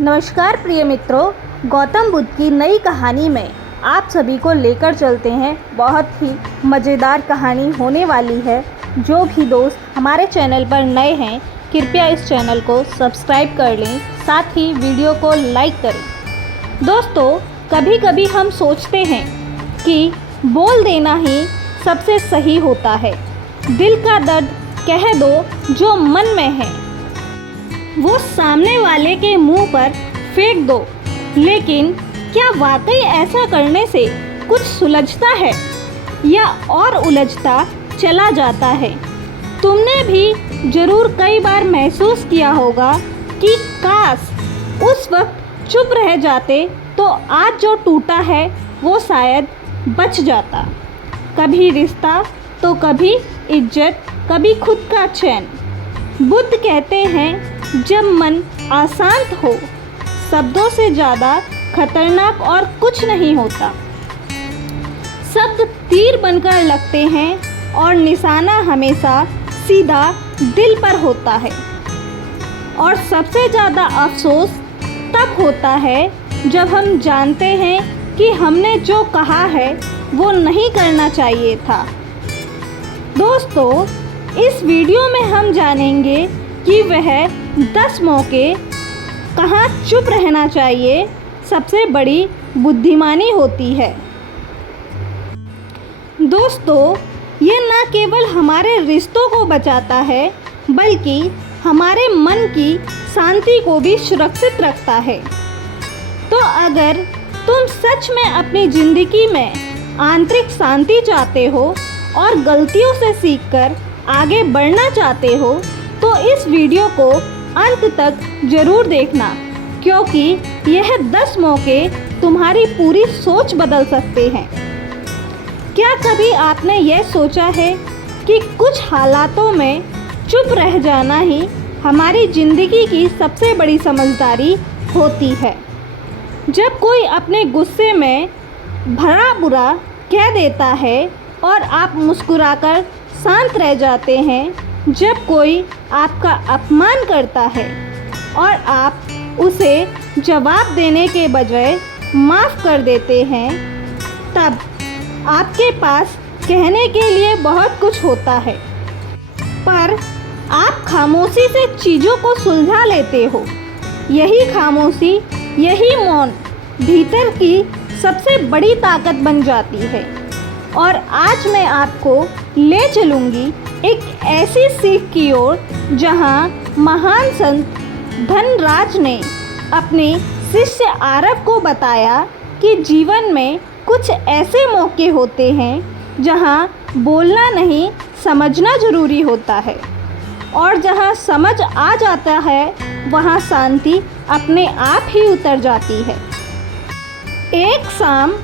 नमस्कार प्रिय मित्रों, गौतम बुद्ध की नई कहानी में आप सभी को लेकर चलते हैं। बहुत ही मज़ेदार कहानी होने वाली है। जो भी दोस्त हमारे चैनल पर नए हैं, कृपया इस चैनल को सब्सक्राइब कर लें, साथ ही वीडियो को लाइक करें। दोस्तों, कभी कभी हम सोचते हैं कि बोल देना ही सबसे सही होता है। दिल का दर्द कह दो जो मन में है, वो सामने वाले के मुंह पर फेंक दो। लेकिन क्या वाकई ऐसा करने से कुछ सुलझता है या और उलझता चला जाता है? तुमने भी ज़रूर कई बार महसूस किया होगा कि काश उस वक्त चुप रह जाते तो आज जो टूटा है वो शायद बच जाता। कभी रिश्ता तो कभी इज्जत, कभी खुद का चैन। बुद्ध कहते हैं, जब मन अशांत हो, शब्दों से ज़्यादा खतरनाक और कुछ नहीं होता। शब्द तीर बनकर लगते हैं और निशाना हमेशा सीधा दिल पर होता है। और सबसे ज़्यादा अफसोस तब होता है जब हम जानते हैं कि हमने जो कहा है वो नहीं करना चाहिए था। दोस्तों, इस वीडियो में हम जानेंगे कि वह 10 मौके कहाँ चुप रहना चाहिए सबसे बड़ी बुद्धिमानी होती है। दोस्तों, ये न केवल हमारे रिश्तों को बचाता है, बल्कि हमारे मन की शांति को भी सुरक्षित रखता है। तो अगर तुम सच में अपनी ज़िंदगी में आंतरिक शांति चाहते हो और गलतियों से सीखकर आगे बढ़ना चाहते हो, तो इस वीडियो को अंत तक ज़रूर देखना, क्योंकि यह 10 मौके तुम्हारी पूरी सोच बदल सकते हैं। क्या कभी आपने यह सोचा है कि कुछ हालातों में चुप रह जाना ही हमारी ज़िंदगी की सबसे बड़ी समझदारी होती है? जब कोई अपने गुस्से में भरा बुरा कह देता है और आप मुस्कुराकर शांत रह जाते हैं, जब कोई आपका अपमान करता है और आप उसे जवाब देने के बजाय माफ़ कर देते हैं, तब आपके पास कहने के लिए बहुत कुछ होता है, पर आप खामोशी से चीज़ों को सुलझा लेते हो। यही खामोशी, यही मौन भीतर की सबसे बड़ी ताकत बन जाती है। और आज मैं आपको ले चलूँगी एक ऐसी सीख की ओर जहाँ महान संत धनराज ने अपने शिष्य आरव को बताया कि जीवन में कुछ ऐसे मौके होते हैं जहाँ बोलना नहीं, समझना ज़रूरी होता है। और जहाँ समझ आ जाता है, वहाँ शांति अपने आप ही उतर जाती है। एक शाम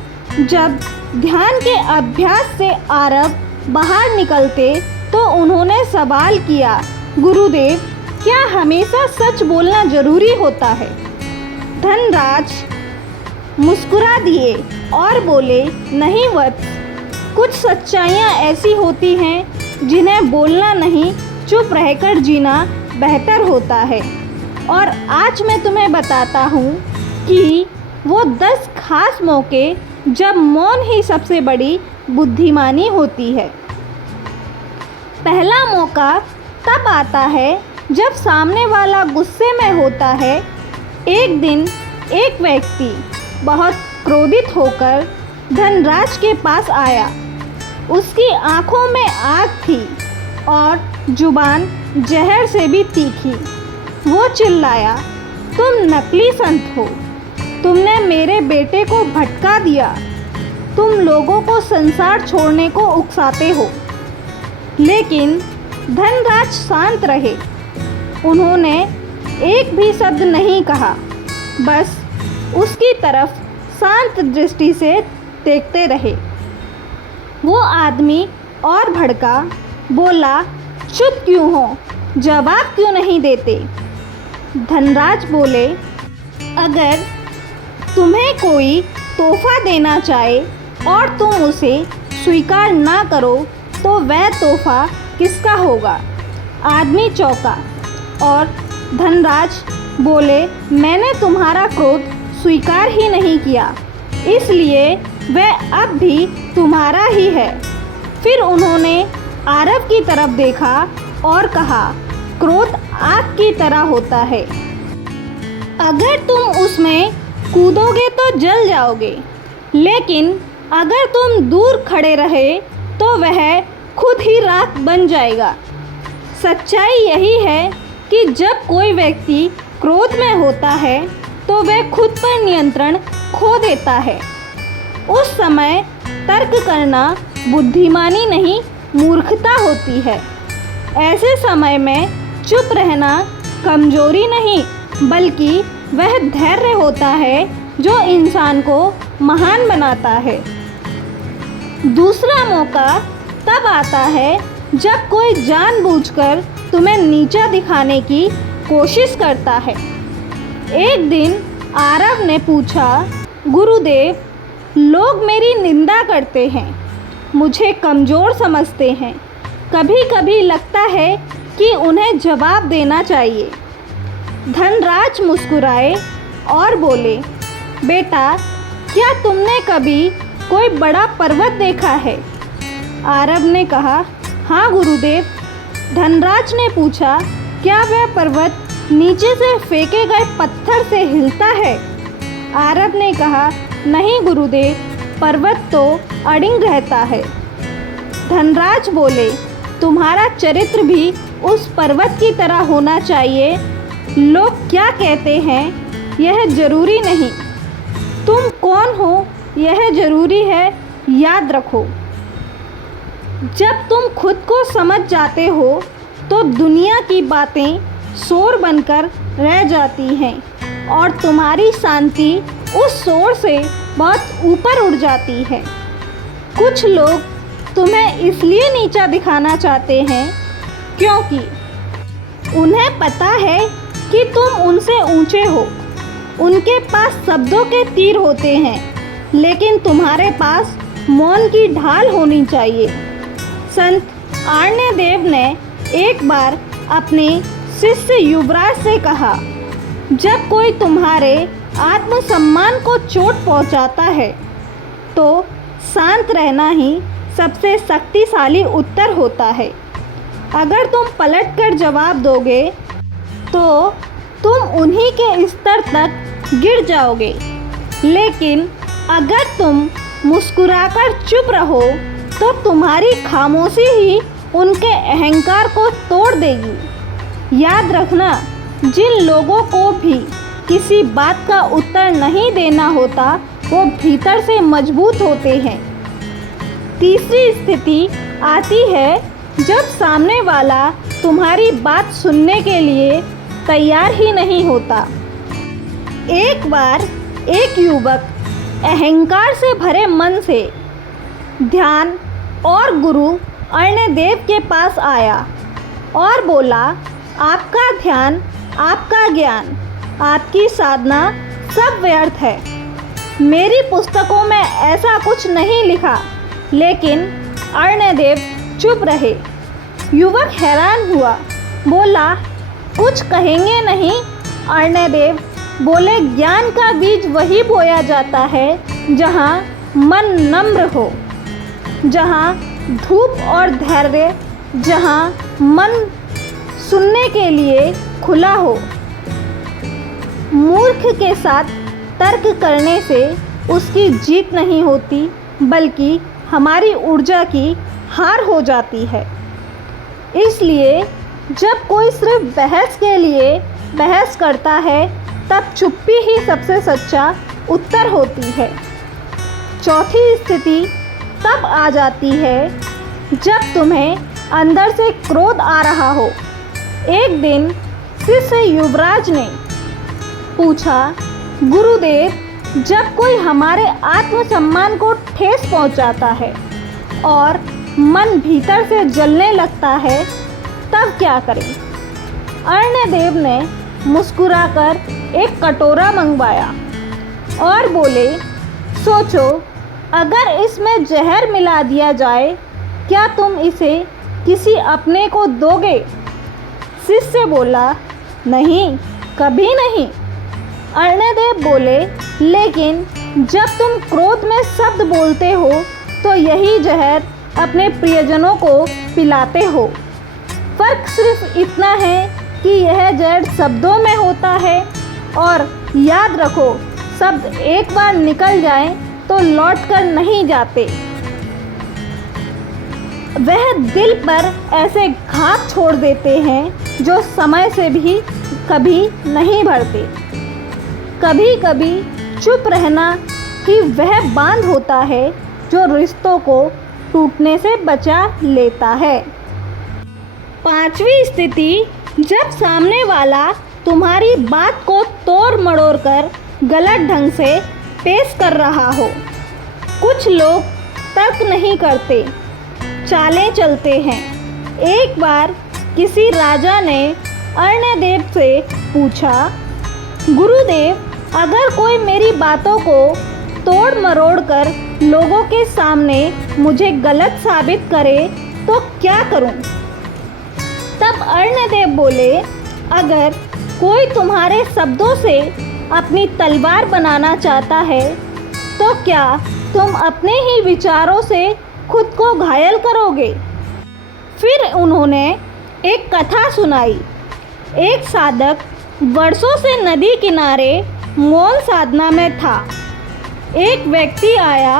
जब ध्यान के अभ्यास से आरव बाहर निकलते तो उन्होंने सवाल किया, गुरुदेव, क्या हमेशा सच बोलना ज़रूरी होता है? धनराज मुस्कुरा दिए और बोले, नहीं वत्स, कुछ सच्चाइयाँ ऐसी होती हैं जिन्हें बोलना नहीं, चुप रहकर जीना बेहतर होता है। और आज मैं तुम्हें बताता हूँ कि वो 10 खास मौके जब मौन ही सबसे बड़ी बुद्धिमानी होती है। पहला मौका तब आता है जब सामने वाला गुस्से में होता है। एक दिन एक व्यक्ति बहुत क्रोधित होकर धनराज के पास आया। उसकी आंखों में आग थी और जुबान जहर से भी तीखी। वो चिल्लाया, तुम नकली संत हो, तुमने मेरे बेटे को भटका दिया, तुम लोगों को संसार छोड़ने को उकसाते हो। लेकिन धनराज शांत रहे। उन्होंने एक भी शब्द नहीं कहा, बस उसकी तरफ शांत दृष्टि से देखते रहे। वो आदमी और भड़का, बोला, चुप क्यों हो, जवाब क्यों नहीं देते? धनराज बोले, अगर तुम्हें कोई तोहफा देना चाहे और तुम उसे स्वीकार ना करो तो वह तोहफा किसका होगा? आदमी चौंका और धनराज बोले, मैंने तुम्हारा क्रोध स्वीकार ही नहीं किया, इसलिए वह अब भी तुम्हारा ही है। फिर उन्होंने आरव की तरफ देखा और कहा, क्रोध आग की तरह होता है, अगर तुम उसमें कूदोगे तो जल जाओगे, लेकिन अगर तुम दूर खड़े रहे तो वह खुद ही राख बन जाएगा। सच्चाई यही है कि जब कोई व्यक्ति क्रोध में होता है तो वह खुद पर नियंत्रण खो देता है। उस समय तर्क करना बुद्धिमानी नहीं, मूर्खता होती है। ऐसे समय में चुप रहना कमजोरी नहीं, बल्कि वह धैर्य होता है जो इंसान को महान बनाता है। दूसरा मौका तब आता है जब कोई जानबूझकर तुम्हें नीचा दिखाने की कोशिश करता है। एक दिन आरव ने पूछा, गुरुदेव, लोग मेरी निंदा करते हैं, मुझे कमज़ोर समझते हैं। कभी कभी लगता है कि उन्हें जवाब देना चाहिए। धनराज मुस्कुराए और बोले, बेटा, क्या तुमने कभी कोई बड़ा पर्वत देखा है? आरव ने कहा, हाँ गुरुदेव। धनराज ने पूछा, क्या वह पर्वत नीचे से फेंके गए पत्थर से हिलता है? आरव ने कहा, नहीं गुरुदेव, पर्वत तो अडिग रहता है। धनराज बोले, तुम्हारा चरित्र भी उस पर्वत की तरह होना चाहिए। लोग क्या कहते हैं यह जरूरी नहीं, तुम कौन हो यह जरूरी है, याद रखो। जब तुम खुद को समझ जाते हो तो दुनिया की बातें शोर बनकर रह जाती हैं और तुम्हारी शांति उस शोर से बहुत ऊपर उड़ जाती है। कुछ लोग तुम्हें इसलिए नीचा दिखाना चाहते हैं क्योंकि उन्हें पता है कि तुम उनसे ऊंचे हो। उनके पास शब्दों के तीर होते हैं, लेकिन तुम्हारे पास मौन की ढाल होनी चाहिए। संत आर्णदेव ने एक बार अपने शिष्य युवराज से कहा, जब कोई तुम्हारे आत्मसम्मान को चोट पहुंचाता है तो शांत रहना ही सबसे शक्तिशाली उत्तर होता है। अगर तुम पलटकर जवाब दोगे तो तुम उन्हीं के स्तर तक गिर जाओगे, लेकिन अगर तुम मुस्कुराकर चुप रहो तो तुम्हारी खामोशी ही उनके अहंकार को तोड़ देगी। याद रखना, जिन लोगों को भी किसी बात का उत्तर नहीं देना होता वो भीतर से मजबूत होते हैं। तीसरी स्थिति आती है जब सामने वाला तुम्हारी बात सुनने के लिए तैयार ही नहीं होता। एक बार एक युवक अहंकार से भरे मन से ध्यान और गुरु अर्णदेव के पास आया और बोला, आपका ध्यान, आपका ज्ञान, आपकी साधना सब व्यर्थ है। मेरी पुस्तकों में ऐसा कुछ नहीं लिखा। लेकिन अर्णदेव चुप रहे। युवक हैरान हुआ, बोला, कुछ कहेंगे नहीं? अर्णदेव बोले, ज्ञान का बीज वही बोया जाता है जहाँ मन नम्र हो, जहाँ धूप और धैर्य, जहाँ मन सुनने के लिए खुला हो। मूर्ख के साथ तर्क करने से उसकी जीत नहीं होती, बल्कि हमारी ऊर्जा की हार हो जाती है। इसलिए जब कोई सिर्फ बहस के लिए बहस करता है तब चुप्पी ही सबसे सच्चा उत्तर होती है। चौथी स्थिति तब आ जाती है जब तुम्हें अंदर से क्रोध आ रहा हो। एक दिन शिष्य युवराज ने पूछा, गुरुदेव, जब कोई हमारे आत्मसम्मान को ठेस पहुंचाता है और मन भीतर से जलने लगता है तब क्या करें? अर्णदेव ने मुस्कुराकर एक कटोरा मंगवाया और बोले, सोचो, अगर इसमें जहर मिला दिया जाए, क्या तुम इसे किसी अपने को दोगे? शिष्य बोला, नहीं, कभी नहीं। अर्णदेव बोले, लेकिन जब तुम क्रोध में शब्द बोलते हो तो यही जहर अपने प्रियजनों को पिलाते हो। फ़र्क सिर्फ इतना है कि यह जहर शब्दों में होता है, और याद रखो, शब्द एक बार निकल जाएं तो लौट कर नहीं जाते। वह दिल पर ऐसे घाव छोड़ देते हैं जो समय से भी कभी नहीं भरते। कभी कभी चुप रहना ही वह बांध होता है जो रिश्तों को टूटने से बचा लेता है। 5वीं स्थिति, जब सामने वाला तुम्हारी बात को तोड़ मड़ोड़ कर गलत ढंग से पेश कर रहा हो। कुछ लोग तर्क नहीं करते, चालें चलते हैं। एक बार किसी राजा ने अर्णदेव से पूछा, गुरुदेव, अगर कोई मेरी बातों को तोड़ मरोड़ कर लोगों के सामने मुझे गलत साबित करे तो क्या करूं? तब अर्णदेव बोले, अगर कोई तुम्हारे शब्दों से अपनी तलवार बनाना चाहता है तो क्या तुम अपने ही विचारों से खुद को घायल करोगे? फिर उन्होंने एक कथा सुनाई। एक साधक वर्षों से नदी किनारे मौन साधना में था। एक व्यक्ति आया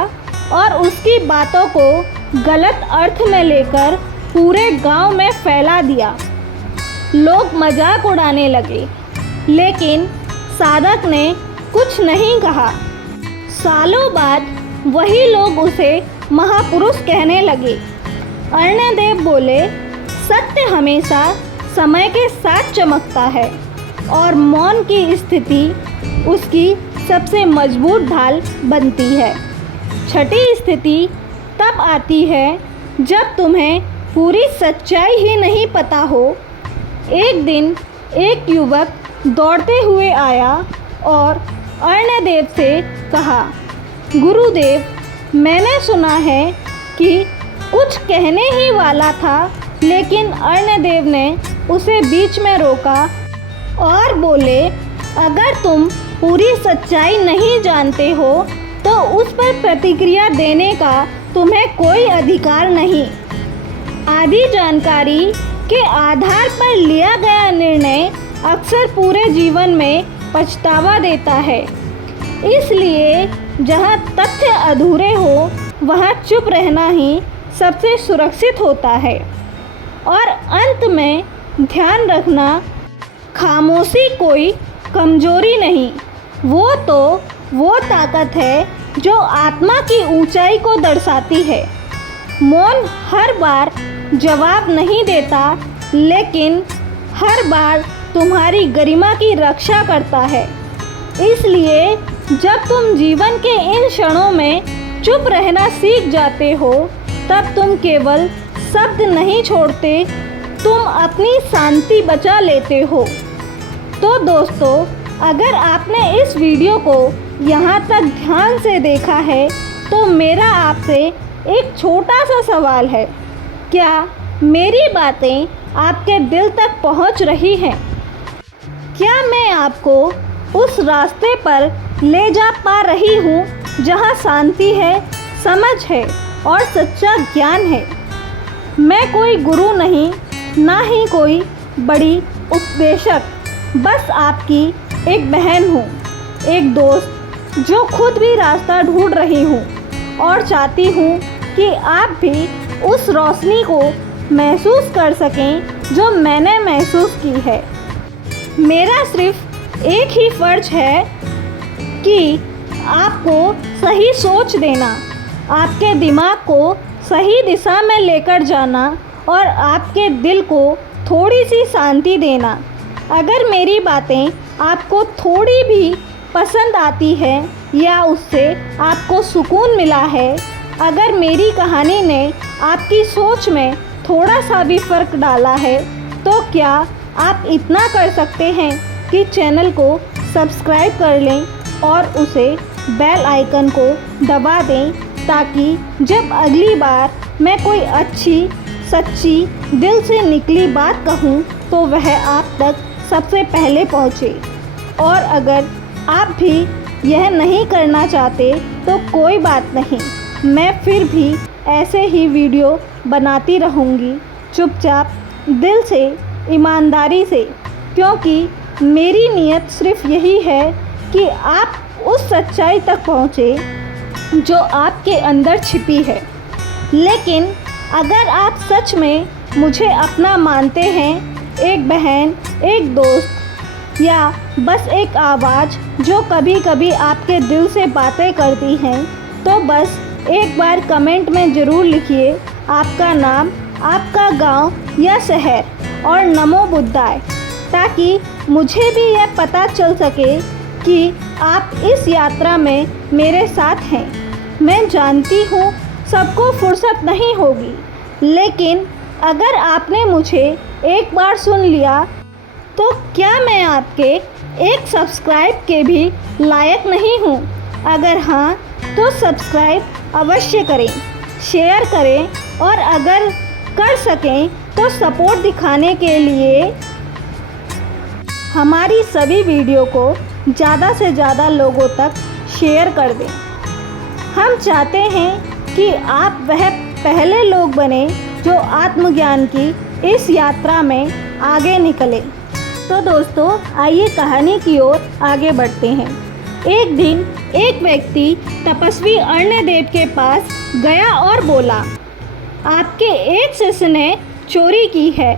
और उसकी बातों को गलत अर्थ में लेकर पूरे गांव में फैला दिया। लोग मजाक उड़ाने लगे, लेकिन साधक ने कुछ नहीं कहा। सालों बाद वही लोग उसे महापुरुष कहने लगे। अर्णदेव बोले, सत्य हमेशा समय के साथ चमकता है और मौन की स्थिति उसकी सबसे मजबूत ढाल बनती है। 6ठी स्थिति तब आती है जब तुम्हें पूरी सच्चाई ही नहीं पता हो। एक दिन एक युवक दौड़ते हुए आया और अर्णदेव से कहा, गुरुदेव, मैंने सुना है कि कुछ कहने ही वाला था, लेकिन अर्णदेव ने उसे बीच में रोका और बोले, अगर तुम पूरी सच्चाई नहीं जानते हो तो उस पर प्रतिक्रिया देने का तुम्हें कोई अधिकार नहीं। आधी जानकारी के आधार पर लिया गया निर्णय अक्सर पूरे जीवन में पछतावा देता है। इसलिए जहाँ तथ्य अधूरे हो वहाँ चुप रहना ही सबसे सुरक्षित होता है। और अंत में ध्यान रखना, खामोशी कोई कमजोरी नहीं, वो ताकत है जो आत्मा की ऊंचाई को दर्शाती है। मौन हर बार जवाब नहीं देता, लेकिन हर बार तुम्हारी गरिमा की रक्षा करता है। इसलिए जब तुम जीवन के इन क्षणों में चुप रहना सीख जाते हो, तब तुम केवल शब्द नहीं छोड़ते, तुम अपनी शांति बचा लेते हो। तो दोस्तों, अगर आपने इस वीडियो को यहाँ तक ध्यान से देखा है तो मेरा आपसे एक छोटा सा सवाल है, क्या मेरी बातें आपके दिल तक पहुँच रही हैं? क्या मैं आपको उस रास्ते पर ले जा पा रही हूँ जहाँ शांति है, समझ है और सच्चा ज्ञान है? मैं कोई गुरु नहीं, ना ही कोई बड़ी उपदेशक, बस आपकी एक बहन हूँ, एक दोस्त जो खुद भी रास्ता ढूंढ रही हूँ और चाहती हूँ कि आप भी उस रोशनी को महसूस कर सकें जो मैंने महसूस की है। मेरा सिर्फ एक ही फ़र्ज है कि आपको सही सोच देना, आपके दिमाग को सही दिशा में लेकर जाना और आपके दिल को थोड़ी सी शांति देना। अगर मेरी बातें आपको थोड़ी भी पसंद आती है या उससे आपको सुकून मिला है, अगर मेरी कहानी ने आपकी सोच में थोड़ा सा भी फ़र्क डाला है, तो क्या आप इतना कर सकते हैं कि चैनल को सब्सक्राइब कर लें और उसे बेल आइकन को दबा दें, ताकि जब अगली बार मैं कोई अच्छी, सच्ची, दिल से निकली बात कहूँ तो वह आप तक सबसे पहले पहुँचे। और अगर आप भी यह नहीं करना चाहते तो कोई बात नहीं, मैं फिर भी ऐसे ही वीडियो बनाती रहूँगी, चुपचाप दिल से, ईमानदारी से, क्योंकि मेरी नीयत सिर्फ यही है कि आप उस सच्चाई तक पहुँचे जो आपके अंदर छिपी है। लेकिन अगर आप सच में मुझे अपना मानते हैं, एक बहन, एक दोस्त, या बस एक आवाज़ जो कभी कभी आपके दिल से बातें करती हैं, तो बस एक बार कमेंट में ज़रूर लिखिए आपका नाम, आपका गांव या शहर और नमो बुद्धाय, ताकि मुझे भी यह पता चल सके कि आप इस यात्रा में मेरे साथ हैं। मैं जानती हूँ सबको फुर्सत नहीं होगी, लेकिन अगर आपने मुझे एक बार सुन लिया तो क्या मैं आपके एक सब्सक्राइब के भी लायक नहीं हूँ? अगर हाँ तो सब्सक्राइब अवश्य करें, शेयर करें और अगर कर सकें तो सपोर्ट दिखाने के लिए हमारी सभी वीडियो को ज़्यादा से ज़्यादा लोगों तक शेयर कर दें। हम चाहते हैं कि आप वह पहले लोग बने जो आत्मज्ञान की इस यात्रा में आगे निकले। तो दोस्तों, आइए कहानी की ओर आगे बढ़ते हैं। एक दिन एक व्यक्ति तपस्वी अर्णदेव के पास गया और बोला, आपके एक शिष्य ने चोरी की है,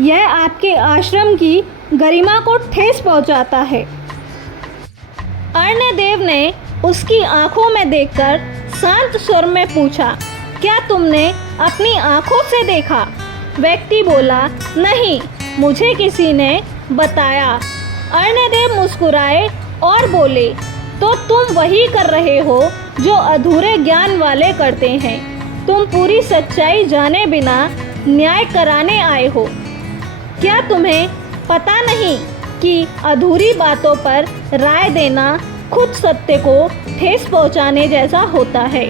यह आपके आश्रम की गरिमा को ठेस पहुंचाता है। अर्णदेव ने उसकी आंखों में देखकर शांत स्वर में पूछा, क्या तुमने अपनी आंखों से देखा? व्यक्ति बोला, नहीं, मुझे किसी ने बताया। अर्णदेव मुस्कुराए और बोले, तो तुम वही कर रहे हो जो अधूरे ज्ञान वाले करते हैं। तुम पूरी सच्चाई जाने बिना न्याय कराने आए हो। क्या तुम्हें पता नहीं कि अधूरी बातों पर राय देना खुद सत्य को ठेस पहुंचाने जैसा होता है।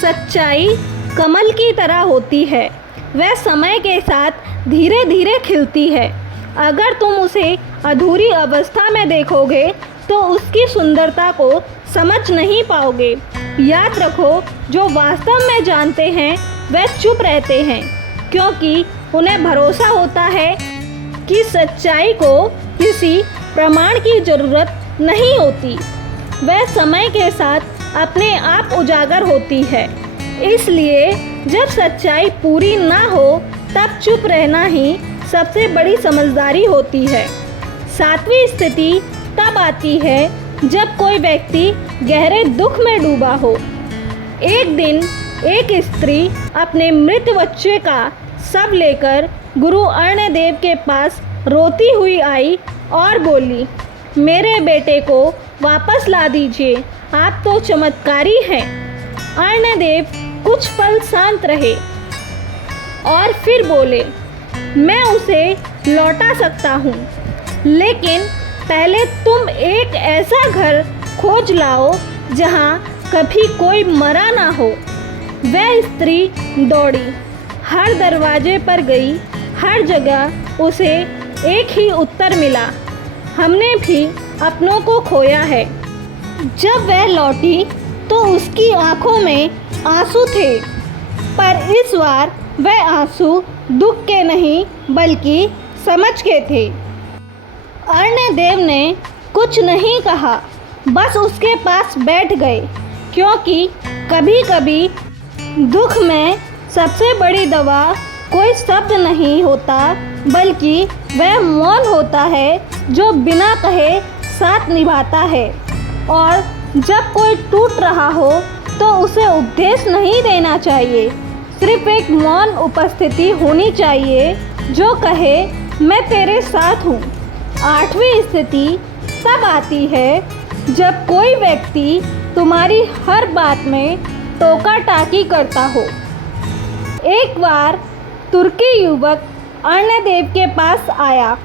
सच्चाई कमल की तरह होती है, वह समय के साथ धीरे धीरे खिलती है। अगर तुम उसे अधूरी अवस्था में देखोगे तो उसकी सुंदरता को समझ नहीं पाओगे। याद रखो, जो वास्तव में जानते हैं वह चुप रहते हैं, क्योंकि उन्हें भरोसा होता है कि सच्चाई को किसी प्रमाण की ज़रूरत नहीं होती, वह समय के साथ अपने आप उजागर होती है। इसलिए जब सच्चाई पूरी ना हो तब चुप रहना ही सबसे बड़ी समझदारी होती है। सातवीं स्थिति तब आती है जब कोई व्यक्ति गहरे दुख में डूबा हो। एक दिन एक स्त्री अपने मृत बच्चे का शव लेकर गुरु अर्णदेव के पास रोती हुई आई और बोली, मेरे बेटे को वापस ला दीजिए, आप तो चमत्कारी हैं। अर्णदेव कुछ पल शांत रहे और फिर बोले, मैं उसे लौटा सकता हूँ, लेकिन पहले तुम एक ऐसा घर खोज लाओ जहाँ कभी कोई मरा ना हो। वह स्त्री दौड़ी, हर दरवाजे पर गई, हर जगह उसे एक ही उत्तर मिला, हमने भी अपनों को खोया है। जब वह लौटी तो उसकी आंखों में आंसू थे, पर इस बार वह आंसू दुख के नहीं बल्कि समझ के थे। अर्णदेव ने कुछ नहीं कहा, बस उसके पास बैठ गए, क्योंकि कभी कभी दुख में सबसे बड़ी दवा कोई शब्द नहीं होता, बल्कि वह मौन होता है जो बिना कहे साथ निभाता है। और जब कोई टूट रहा हो तो उसे उपदेश नहीं देना चाहिए, सिर्फ एक मौन उपस्थिति होनी चाहिए जो कहे, मैं तेरे साथ हूँ। आठवीं स्थिति तब आती है जब कोई व्यक्ति तुम्हारी हर बात में टोका टाकी करता हो। एक बार तुर्की युवक अर्णदेव के पास आया,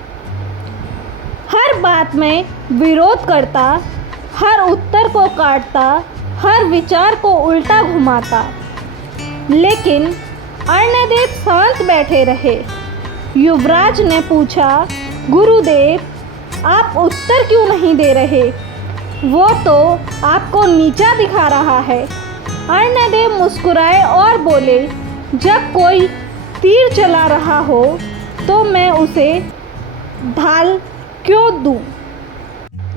हर बात में विरोध करता, हर उत्तर को काटता, हर विचार को उल्टा घुमाता, लेकिन अर्णदेव शांत बैठे रहे। युवराज ने पूछा, गुरुदेव, आप उत्तर क्यों नहीं दे रहे? वो तो आपको नीचा दिखा रहा है। अर्णदेव मुस्कुराए और बोले, जब कोई तीर चला रहा हो तो मैं उसे ढाल क्यों दूं?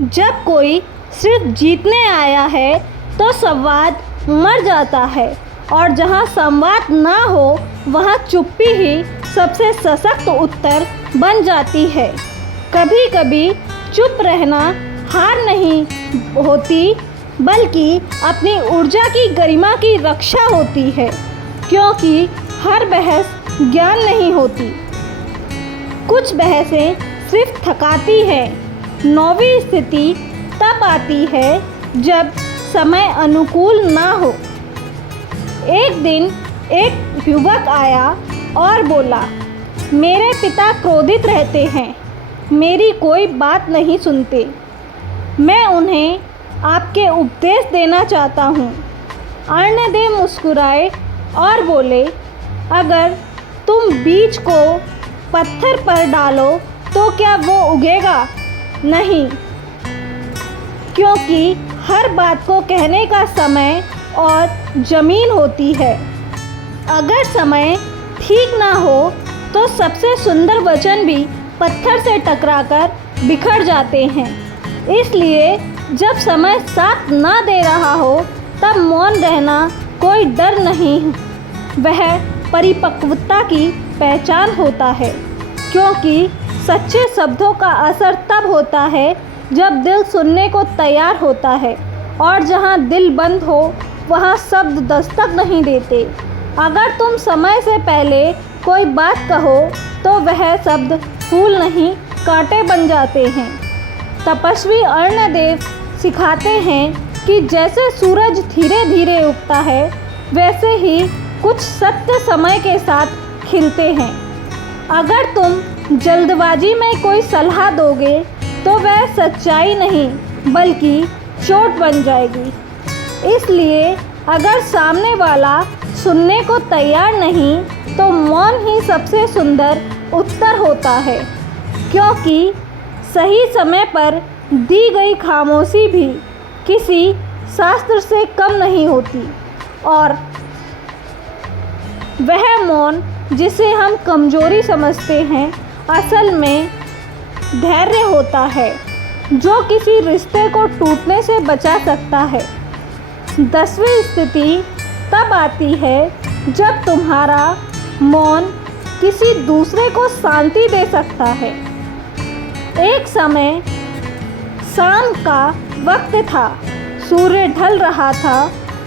जब कोई सिर्फ जीतने आया है तो संवाद मर जाता है, और जहाँ संवाद ना हो वहाँ चुप्पी ही सबसे सशक्त उत्तर बन जाती है। कभी कभी चुप रहना हार नहीं होती, बल्कि अपनी ऊर्जा की गरिमा की रक्षा होती है, क्योंकि हर बहस ज्ञान नहीं होती। कुछ बहसें सिर्फ थकाती है। 9वीं स्थिति तब आती है जब समय अनुकूल ना हो। एक दिन एक युवक आया और बोला, मेरे पिता क्रोधित रहते हैं, मेरी कोई बात नहीं सुनते। मैं उन्हें आपके उपदेश देना चाहता हूँ। अर्णदेव मुस्कुराए और बोले, अगर तुम बीज को पत्थर पर डालो तो क्या वो उगेगा? नहीं, क्योंकि हर बात को कहने का समय और ज़मीन होती है। अगर समय ठीक ना हो तो सबसे सुंदर वचन भी पत्थर से टकराकर बिखर जाते हैं। इसलिए जब समय साथ ना दे रहा हो तब मौन रहना कोई डर नहीं, वह परिपक्वता की पहचान होता है। क्योंकि सच्चे शब्दों का असर तब होता है जब दिल सुनने को तैयार होता है, और जहाँ दिल बंद हो वहाँ शब्द दस्तक नहीं देते। अगर तुम समय से पहले कोई बात कहो तो वह शब्द फूल नहीं कांटे बन जाते हैं। तपस्वी अर्णदेव सिखाते हैं कि जैसे सूरज धीरे धीरे उगता है, वैसे ही कुछ सत्य समय के साथ खिलते हैं। अगर तुम जल्दबाजी में कोई सलाह दोगे तो वह सच्चाई नहीं बल्कि चोट बन जाएगी। इसलिए अगर सामने वाला सुनने को तैयार नहीं तो मौन ही सबसे सुंदर उत्तर होता है, क्योंकि सही समय पर दी गई खामोशी भी किसी शास्त्र से कम नहीं होती। और वह मौन जिसे हम कमजोरी समझते हैं, असल में धैर्य होता है, जो किसी रिश्ते को टूटने से बचा सकता है। 10वीं स्थिति तब आती है जब तुम्हारा मौन किसी दूसरे को शांति दे सकता है। एक समय शाम का वक्त था, सूर्य ढल रहा था।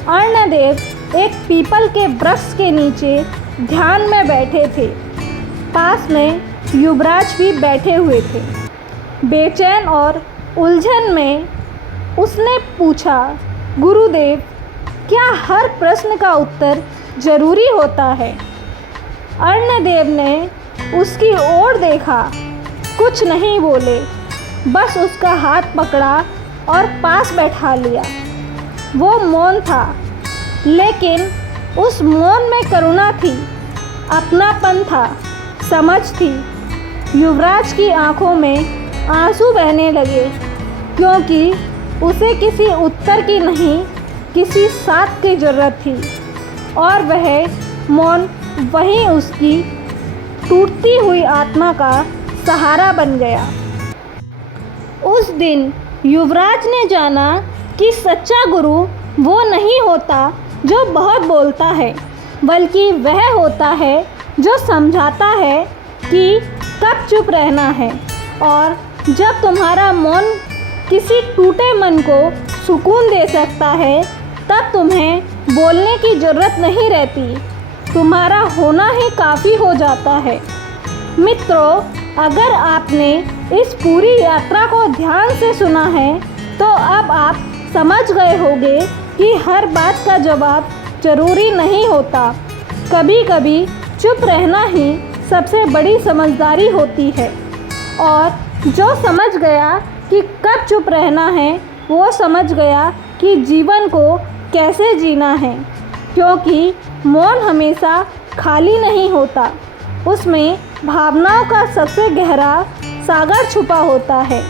अर्णदेव एक पीपल के वृक्ष के नीचे ध्यान में बैठे थे। पास में युवराज भी बैठे हुए थे। बेचैन और उलझन में उसने पूछा, गुरुदेव, क्या हर प्रश्न का उत्तर जरूरी होता है? अर्णदेव ने उसकी ओर देखा, कुछ नहीं बोले, बस उसका हाथ पकड़ा और पास बैठा लिया। वो मौन था, लेकिन उस मौन में करुणा थी, अपनापन था, समझ थी। युवराज की आंखों में आंसू बहने लगे, क्योंकि उसे किसी उत्तर की नहीं, किसी साथ की ज़रूरत थी। और वह मौन वहीं उसकी टूटती हुई आत्मा का सहारा बन गया। उस दिन युवराज ने जाना कि सच्चा गुरु वो नहीं होता जो बहुत बोलता है, बल्कि वह होता है जो समझाता है कि कब चुप रहना है। और जब तुम्हारा मौन किसी टूटे मन को सुकून दे सकता है, तब तुम्हें बोलने की ज़रूरत नहीं रहती, तुम्हारा होना ही काफ़ी हो जाता है। मित्रों, अगर आपने इस पूरी यात्रा को ध्यान से सुना है तो अब आप समझ गए होंगे कि हर बात का जवाब ज़रूरी नहीं होता। कभी कभी चुप रहना ही सबसे बड़ी समझदारी होती है। और जो समझ गया कि कब चुप रहना है, वो समझ गया कि जीवन को कैसे जीना है। क्योंकि मौन हमेशा खाली नहीं होता, उसमें भावनाओं का सबसे गहरा सागर छुपा होता है।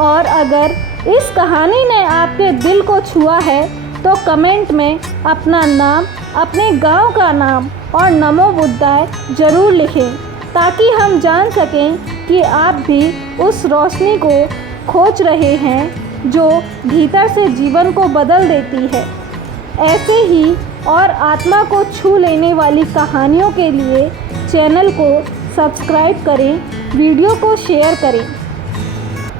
और अगर इस कहानी ने आपके दिल को छुआ है तो कमेंट में अपना नाम, अपने गांव का नाम और नमो बुद्धाय ज़रूर लिखें, ताकि हम जान सकें कि आप भी उस रोशनी को खोज रहे हैं जो भीतर से जीवन को बदल देती है। ऐसे ही और आत्मा को छू लेने वाली कहानियों के लिए चैनल को सब्सक्राइब करें, वीडियो को शेयर करें।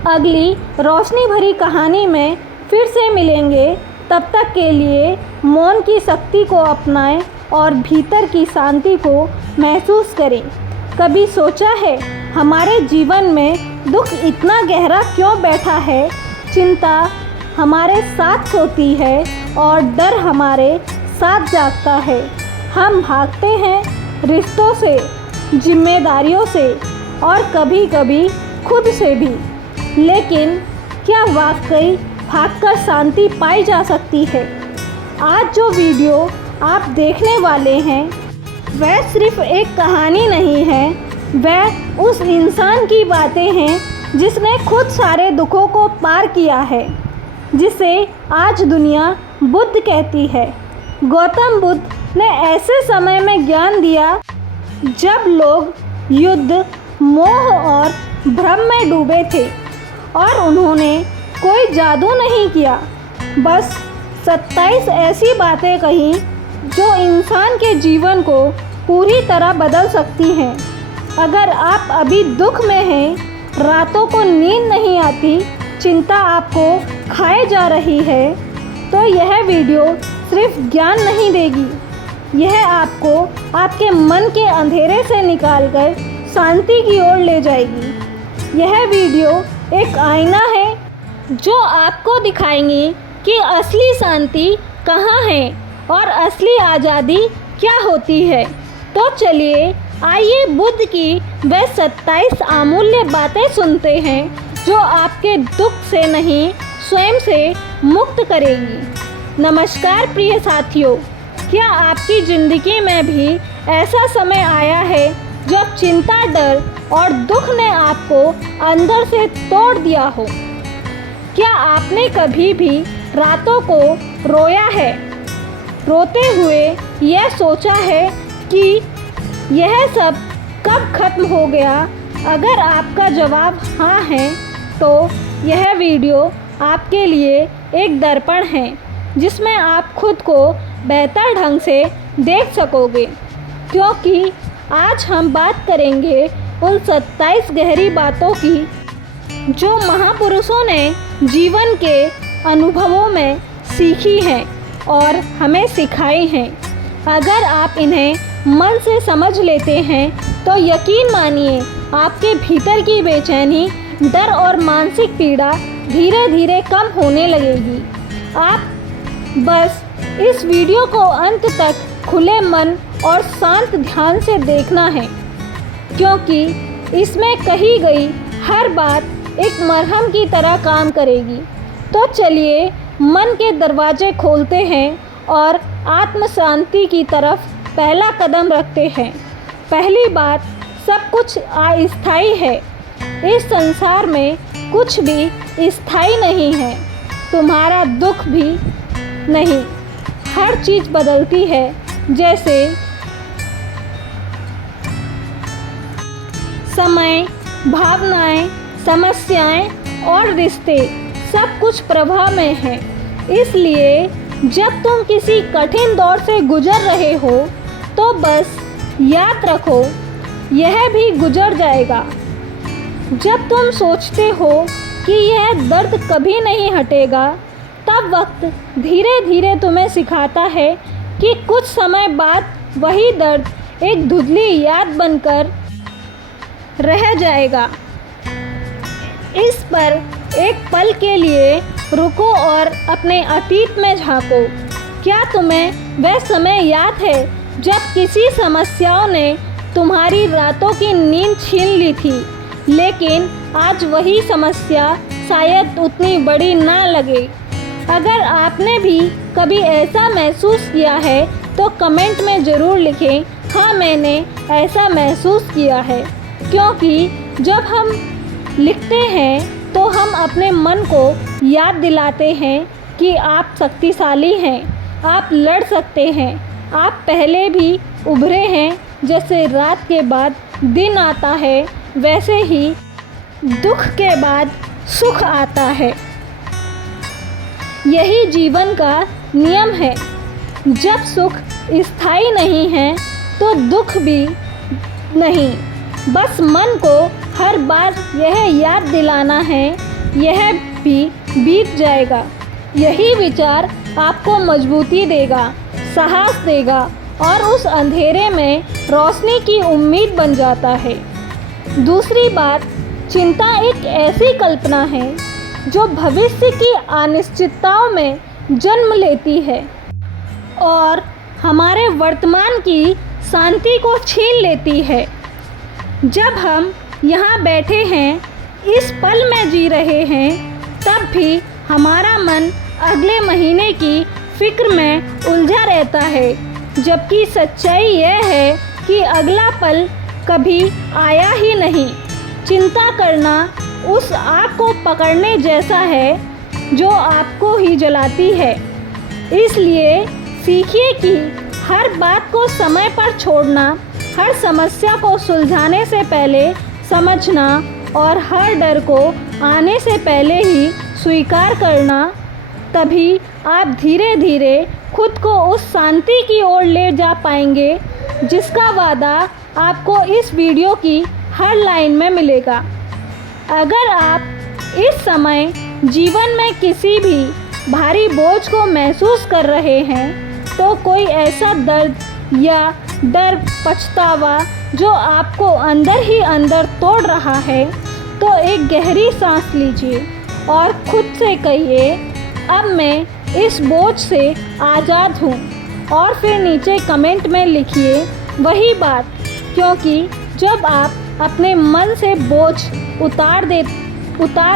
अगली रोशनी भरी कहानी में फिर से मिलेंगे। तब तक के लिए मौन की शक्ति को अपनाएं और भीतर की शांति को महसूस करें। कभी सोचा है हमारे जीवन में दुख इतना गहरा क्यों बैठा है? चिंता हमारे साथ सोती है और डर हमारे साथ जागता है। हम भागते हैं रिश्तों से, जिम्मेदारियों से और कभी कभी खुद से भी। लेकिन क्या वाकई भागकर शांति पाई जा सकती है? आज जो वीडियो आप देखने वाले हैं वह सिर्फ एक कहानी नहीं है, वह उस इंसान की बातें हैं जिसने खुद सारे दुखों को पार किया है, जिसे आज दुनिया बुद्ध कहती है। गौतम बुद्ध ने ऐसे समय में ज्ञान दिया जब लोग युद्ध, मोह और भ्रम में डूबे थे, और उन्होंने कोई जादू नहीं किया, बस 27 ऐसी बातें कहीं जो इंसान के जीवन को पूरी तरह बदल सकती हैं। अगर आप अभी दुख में हैं, रातों को नींद नहीं आती, चिंता आपको खाए जा रही है, तो यह वीडियो सिर्फ ज्ञान नहीं देगी, यह आपको आपके मन के अंधेरे से निकालकर शांति की ओर ले जाएगी। यह वीडियो एक आईना है जो आपको दिखाएंगी कि असली शांति कहाँ है और असली आज़ादी क्या होती है। तो चलिए आइए बुद्ध की वह 27 अमूल्य बातें सुनते हैं जो आपके दुख से नहीं, स्वयं से मुक्त करेगी। नमस्कार प्रिय साथियों, क्या आपकी ज़िंदगी में भी ऐसा समय आया है जब चिंता, डर और दुख ने आपको अंदर से तोड़ दिया हो? क्या आपने कभी भी रातों को रोया है, रोते हुए यह सोचा है कि यह सब कब खत्म हो गया? अगर आपका जवाब हाँ है तो यह वीडियो आपके लिए एक दर्पण है जिसमें आप खुद को बेहतर ढंग से देख सकोगे, क्योंकि आज हम बात करेंगे उन 27 गहरी बातों की जो महापुरुषों ने जीवन के अनुभवों में सीखी हैं और हमें सिखाई हैं। अगर आप इन्हें मन से समझ लेते हैं तो यकीन मानिए आपके भीतर की बेचैनी, डर और मानसिक पीड़ा धीरे धीरे कम होने लगेगी। आप बस इस वीडियो को अंत तक खुले मन और शांत ध्यान से देखना है, क्योंकि इसमें कही गई हर बात एक मरहम की तरह काम करेगी। तो चलिए मन के दरवाजे खोलते हैं और आत्म शांति की तरफ पहला कदम रखते हैं। पहली बात, सब कुछ अस्थायी है। इस संसार में कुछ भी स्थायी नहीं है, तुम्हारा दुख भी नहीं। हर चीज़ बदलती है, जैसे समय, भावनाएं, समस्याएं और रिश्ते, सब कुछ प्रवाह में है। इसलिए जब तुम किसी कठिन दौर से गुजर रहे हो तो बस याद रखो यह भी गुजर जाएगा। जब तुम सोचते हो कि यह दर्द कभी नहीं हटेगा, तब वक्त धीरे धीरे तुम्हें सिखाता है कि कुछ समय बाद वही दर्द एक धुंधली याद बनकर रह जाएगा। इस पर एक पल के लिए रुको और अपने अतीत में झांको। क्या तुम्हें वह समय याद है जब किसी समस्याओं ने तुम्हारी रातों की नींद छीन ली थी, लेकिन आज वही समस्या शायद उतनी बड़ी ना लगे? अगर आपने भी कभी ऐसा महसूस किया है तो कमेंट में ज़रूर लिखें, हाँ मैंने ऐसा महसूस किया है। क्योंकि जब हम लिखते हैं तो हम अपने मन को याद दिलाते हैं कि आप शक्तिशाली हैं, आप लड़ सकते हैं, आप पहले भी उभरे हैं। जैसे रात के बाद दिन आता है, वैसे ही दुख के बाद सुख आता है। यही जीवन का नियम है। जब सुख स्थायी नहीं है तो दुख भी नहीं। बस मन को हर बार यह याद दिलाना है, यह भी बीत जाएगा। यही विचार आपको मजबूती देगा, साहस देगा और उस अंधेरे में रोशनी की उम्मीद बन जाता है। दूसरी बात, चिंता एक ऐसी कल्पना है जो भविष्य की अनिश्चितताओं में जन्म लेती है और हमारे वर्तमान की शांति को छीन लेती है। जब हम यहाँ बैठे हैं, इस पल में जी रहे हैं, तब भी हमारा मन अगले महीने की फिक्र में उलझा रहता है, जबकि सच्चाई यह है कि अगला पल कभी आया ही नहीं। चिंता करना उस आग को पकड़ने जैसा है जो आपको ही जलाती है। इसलिए सीखिए कि हर बात को समय पर छोड़ना, हर समस्या को सुलझाने से पहले समझना और हर डर को आने से पहले ही स्वीकार करना। तभी आप धीरे धीरे खुद को उस शांति की ओर ले जा पाएंगे जिसका वादा आपको इस वीडियो की हर लाइन में मिलेगा। अगर आप इस समय जीवन में किसी भी भारी बोझ को महसूस कर रहे हैं, तो कोई ऐसा दर्द या डर, पछतावा जो आपको अंदर ही अंदर तोड़ रहा है, तो एक गहरी सांस लीजिए और खुद से कहिए, अब मैं इस बोझ से आज़ाद हूँ। और फिर नीचे कमेंट में लिखिए वही बात, क्योंकि जब आप अपने मन से बोझ उतार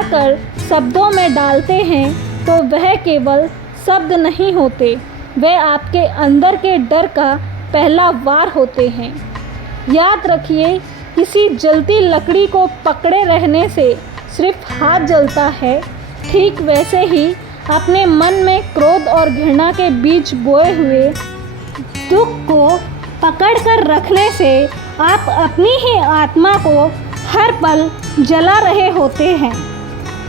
कर शब्दों में डालते हैं, तो वह केवल शब्द नहीं होते, वे आपके अंदर के डर का पहला वार होते हैं। याद रखिए, किसी जलती लकड़ी को पकड़े रहने से सिर्फ हाथ जलता है। ठीक वैसे ही अपने मन में क्रोध और घृणा के बीज बोए हुए दुख को पकड़ कर रखने से आप अपनी ही आत्मा को हर पल जला रहे होते हैं।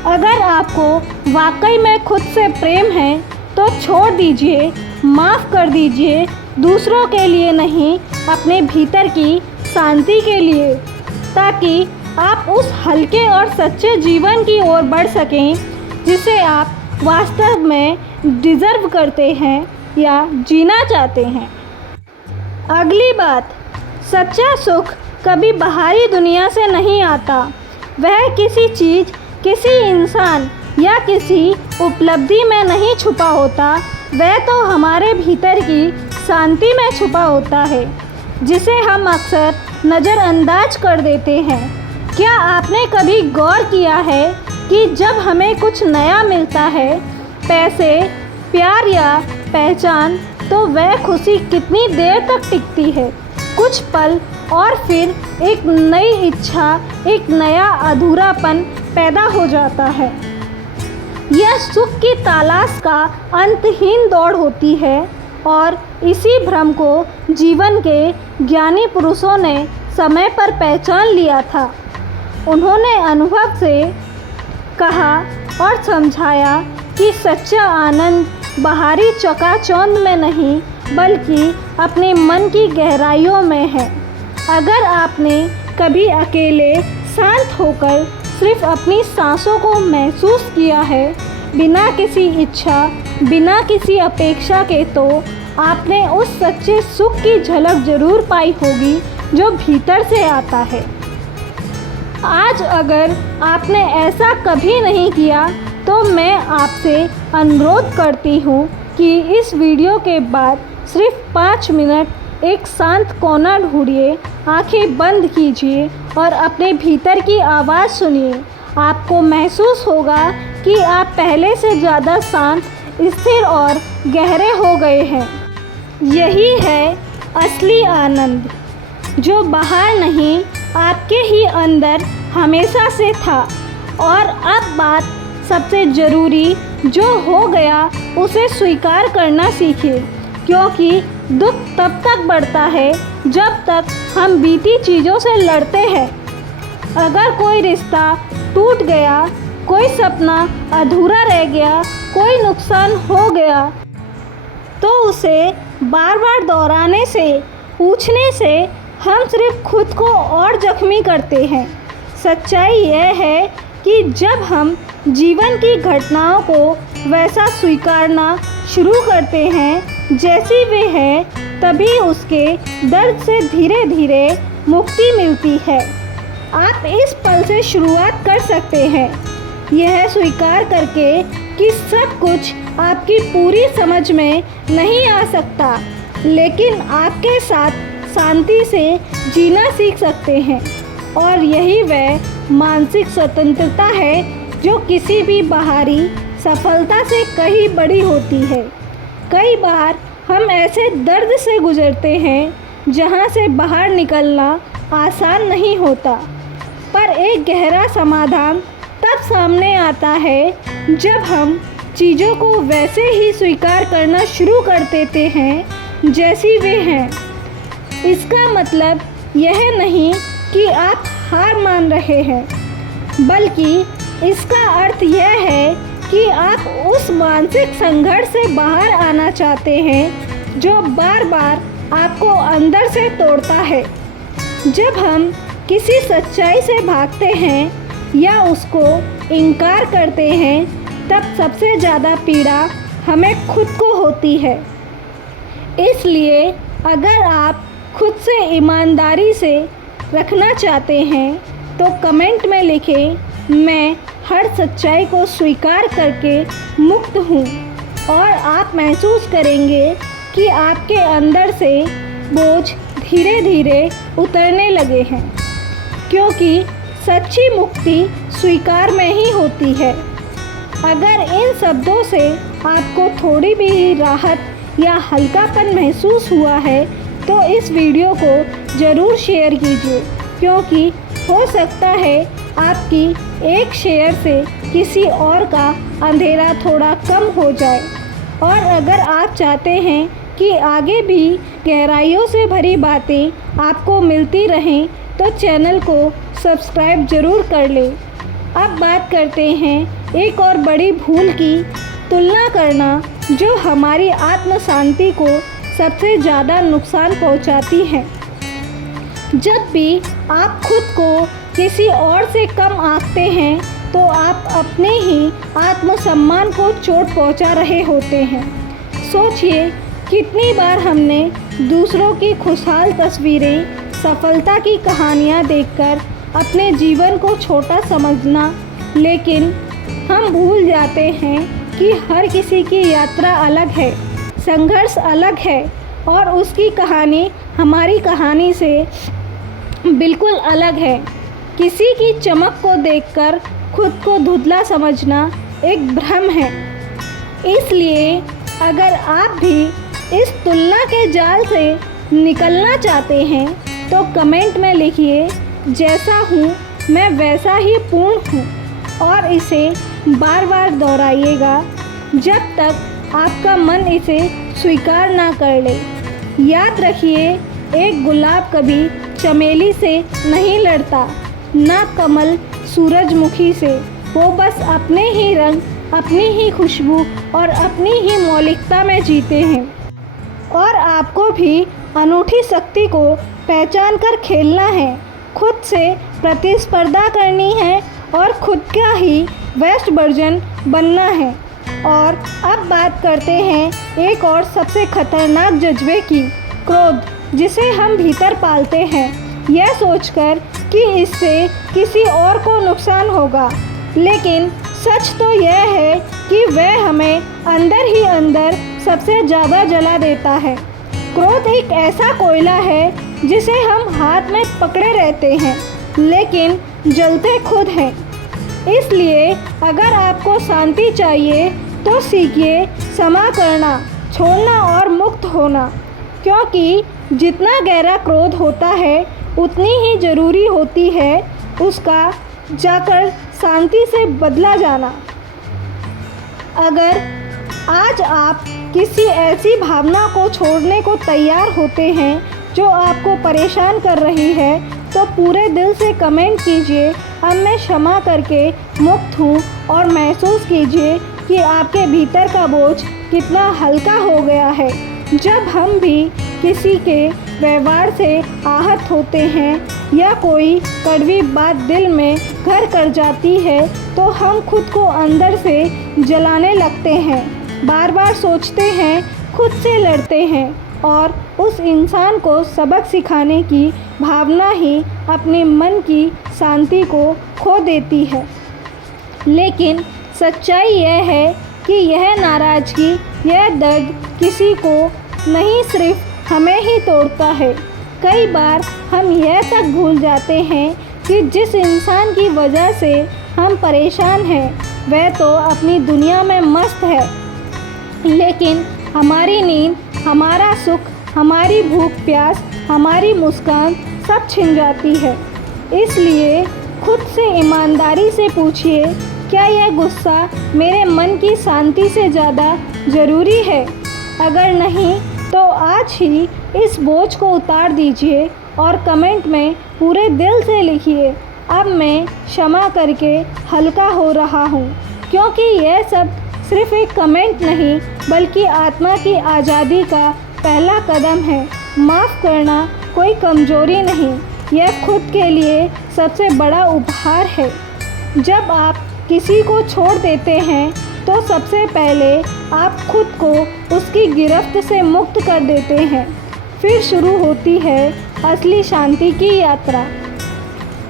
अगर आपको वाकई में खुद से प्रेम है तो छोड़ दीजिए, माफ़ कर दीजिए, दूसरों के लिए नहीं, अपने भीतर की शांति के लिए, ताकि आप उस हल्के और सच्चे जीवन की ओर बढ़ सकें जिसे आप वास्तव में डिज़र्व करते हैं या जीना चाहते हैं। अगली बात, सच्चा सुख कभी बाहरी दुनिया से नहीं आता। वह किसी चीज़, किसी इंसान या किसी उपलब्धि में नहीं छुपा होता। वह तो हमारे भीतर की शांति में छुपा होता है, जिसे हम अक्सर नज़रअंदाज कर देते हैं। क्या आपने कभी गौर किया है कि जब हमें कुछ नया मिलता है, पैसे, प्यार या पहचान, तो वह खुशी कितनी देर तक टिकती है? कुछ पल और फिर एक नई इच्छा, एक नया अधूरापन पैदा हो जाता है। यह सुख की तलाश का अंतहीन दौड़ होती है और इसी भ्रम को जीवन के ज्ञानी पुरुषों ने समय पर पहचान लिया था। उन्होंने अनुभव से कहा और समझाया कि सच्चा आनंद बाहरी चकाचौंध में नहीं, बल्कि अपने मन की गहराइयों में है। अगर आपने कभी अकेले शांत होकर सिर्फ अपनी सांसों को महसूस किया है, बिना किसी इच्छा, बिना किसी अपेक्षा के, तो आपने उस सच्चे सुख की झलक ज़रूर पाई होगी जो भीतर से आता है। आज अगर आपने ऐसा कभी नहीं किया, तो मैं आपसे अनुरोध करती हूँ कि इस वीडियो के बाद सिर्फ 5 मिनट एक शांत कोना ढूंढिए, आंखें बंद कीजिए और अपने भीतर की आवाज़ सुनिए। आपको महसूस होगा कि आप पहले से ज़्यादा शांत, स्थिर और गहरे हो गए हैं। यही है असली आनंद, जो बाहर नहीं, आपके ही अंदर हमेशा से था। और अब बात सबसे ज़रूरी, जो हो गया उसे स्वीकार करना सीखिए, क्योंकि दुख तब तक बढ़ता है जब तक हम बीती चीज़ों से लड़ते हैं। अगर कोई रिश्ता टूट गया, कोई सपना अधूरा रह गया, कोई नुकसान हो गया, तो उसे बार बार दोहराने से, पूछने से हम सिर्फ खुद को और जख्मी करते हैं। सच्चाई यह है कि जब हम जीवन की घटनाओं को वैसा स्वीकारना शुरू करते हैं जैसी वे हैं, तभी उसके दर्द से धीरे धीरे मुक्ति मिलती है। आप इस पल से शुरुआत कर सकते हैं, यह स्वीकार करके कि सब कुछ आपकी पूरी समझ में नहीं आ सकता, लेकिन आपके साथ शांति से जीना सीख सकते हैं। और यही वह मानसिक स्वतंत्रता है जो किसी भी बाहरी सफलता से कहीं बड़ी होती है। कई बार हम ऐसे दर्द से गुजरते हैं जहां से बाहर निकलना आसान नहीं होता, पर एक गहरा समाधान तब सामने आता है जब हम चीज़ों को वैसे ही स्वीकार करना शुरू कर देते हैं जैसी वे हैं। इसका मतलब यह नहीं कि आप हार मान रहे हैं, बल्कि इसका अर्थ यह है कि आप उस मानसिक संघर्ष से बाहर आना चाहते हैं जो बार बार आपको अंदर से तोड़ता है। जब हम किसी सच्चाई से भागते हैं या उसको इनकार करते हैं, तब सबसे ज़्यादा पीड़ा हमें खुद को होती है। इसलिए अगर आप खुद से ईमानदारी से रखना चाहते हैं तो कमेंट में लिखें, मैं हर सच्चाई को स्वीकार करके मुक्त हूँ, और आप महसूस करेंगे कि आपके अंदर से बोझ धीरे धीरे उतरने लगे हैं, क्योंकि सच्ची मुक्ति स्वीकार में ही होती है। अगर इन शब्दों से आपको थोड़ी भी राहत या हल्कापन महसूस हुआ है तो इस वीडियो को ज़रूर शेयर कीजिए, क्योंकि हो सकता है आपकी एक शेयर से किसी और का अंधेरा थोड़ा कम हो जाए। और अगर आप चाहते हैं कि आगे भी गहराइयों से भरी बातें आपको मिलती रहें तो चैनल को सब्सक्राइब ज़रूर कर लें। अब बात करते हैं एक और बड़ी भूल की, तुलना करना, जो हमारी आत्म शांति को सबसे ज़्यादा नुकसान पहुंचाती है। जब भी आप खुद को किसी और से कम आंकते हैं तो आप अपने ही आत्मसम्मान को चोट पहुंचा रहे होते हैं। सोचिए कितनी बार हमने दूसरों की खुशहाल तस्वीरें, सफलता की कहानियां देखकर अपने जीवन को छोटा समझना, लेकिन हम भूल जाते हैं कि हर किसी की यात्रा अलग है, संघर्ष अलग है, और उसकी कहानी हमारी कहानी से बिल्कुल अलग है। किसी की चमक को देखकर खुद को धुंधला समझना एक भ्रम है। इसलिए अगर आप भी इस तुलना के जाल से निकलना चाहते हैं तो कमेंट में लिखिए, जैसा हूँ मैं वैसा ही पूर्ण हूँ, और इसे बार बार दोहराइएगा जब तक आपका मन इसे स्वीकार ना कर ले। याद रखिए, एक गुलाब कभी चमेली से नहीं लड़ता, ना कमल सूरजमुखी से। वो बस अपने ही रंग, अपनी ही खुशबू और अपनी ही मौलिकता में जीते हैं। और आपको भी अनूठी शक्ति को पहचान कर खेलना है, खुद से प्रतिस्पर्धा करनी है और खुद का ही बेस्ट वर्जन बनना है। और अब बात करते हैं एक और सबसे खतरनाक जज्बे की, क्रोध, जिसे हम भीतर पालते हैं यह सोचकर कि इससे किसी और को नुकसान होगा, लेकिन सच तो यह है कि वह हमें अंदर ही अंदर सबसे ज़्यादा जला देता है। क्रोध एक ऐसा कोयला है जिसे हम हाथ में पकड़े रहते हैं, लेकिन जलते खुद हैं। इसलिए अगर आपको शांति चाहिए तो सीखिए क्षमा करना, छोड़ना और मुक्त होना, क्योंकि जितना गहरा क्रोध होता है उतनी ही ज़रूरी होती है उसका जाकर शांति से बदला जाना। अगर आज आप किसी ऐसी भावना को छोड़ने को तैयार होते हैं जो आपको परेशान कर रही है, तो पूरे दिल से कमेंट कीजिए, अब मैं क्षमा करके मुक्त हूँ, और महसूस कीजिए कि आपके भीतर का बोझ कितना हल्का हो गया है। जब हम भी किसी के व्यवहार से आहत होते हैं या कोई कड़वी बात दिल में घर कर जाती है, तो हम खुद को अंदर से जलाने लगते हैं, बार बार सोचते हैं, खुद से लड़ते हैं, और उस इंसान को सबक सिखाने की भावना ही अपने मन की शांति को खो देती है। लेकिन सच्चाई यह है कि यह नाराज़गी, यह दर्द किसी को नहीं, सिर्फ हमें ही तोड़ता है। कई बार हम यह तक भूल जाते हैं कि जिस इंसान की वजह से हम परेशान हैं वह तो अपनी दुनिया में मस्त है, लेकिन हमारी नींद, हमारा सुख, हमारी भूख प्यास, हमारी मुस्कान सब छिन जाती है। इसलिए खुद से ईमानदारी से पूछिए, क्या यह गुस्सा मेरे मन की शांति से ज़्यादा ज़रूरी है? अगर नहीं तो आज ही इस बोझ को उतार दीजिए और कमेंट में पूरे दिल से लिखिए, अब मैं क्षमा करके हल्का हो रहा हूँ। क्योंकि यह सब सिर्फ एक कमेंट नहीं, बल्कि आत्मा की आज़ादी का पहला कदम है। माफ़ करना कोई कमज़ोरी नहीं, यह खुद के लिए सबसे बड़ा उपहार है। जब आप किसी को छोड़ देते हैं तो सबसे पहले आप खुद को उसकी गिरफ्त से मुक्त कर देते हैं। फिर शुरू होती है असली शांति की यात्रा।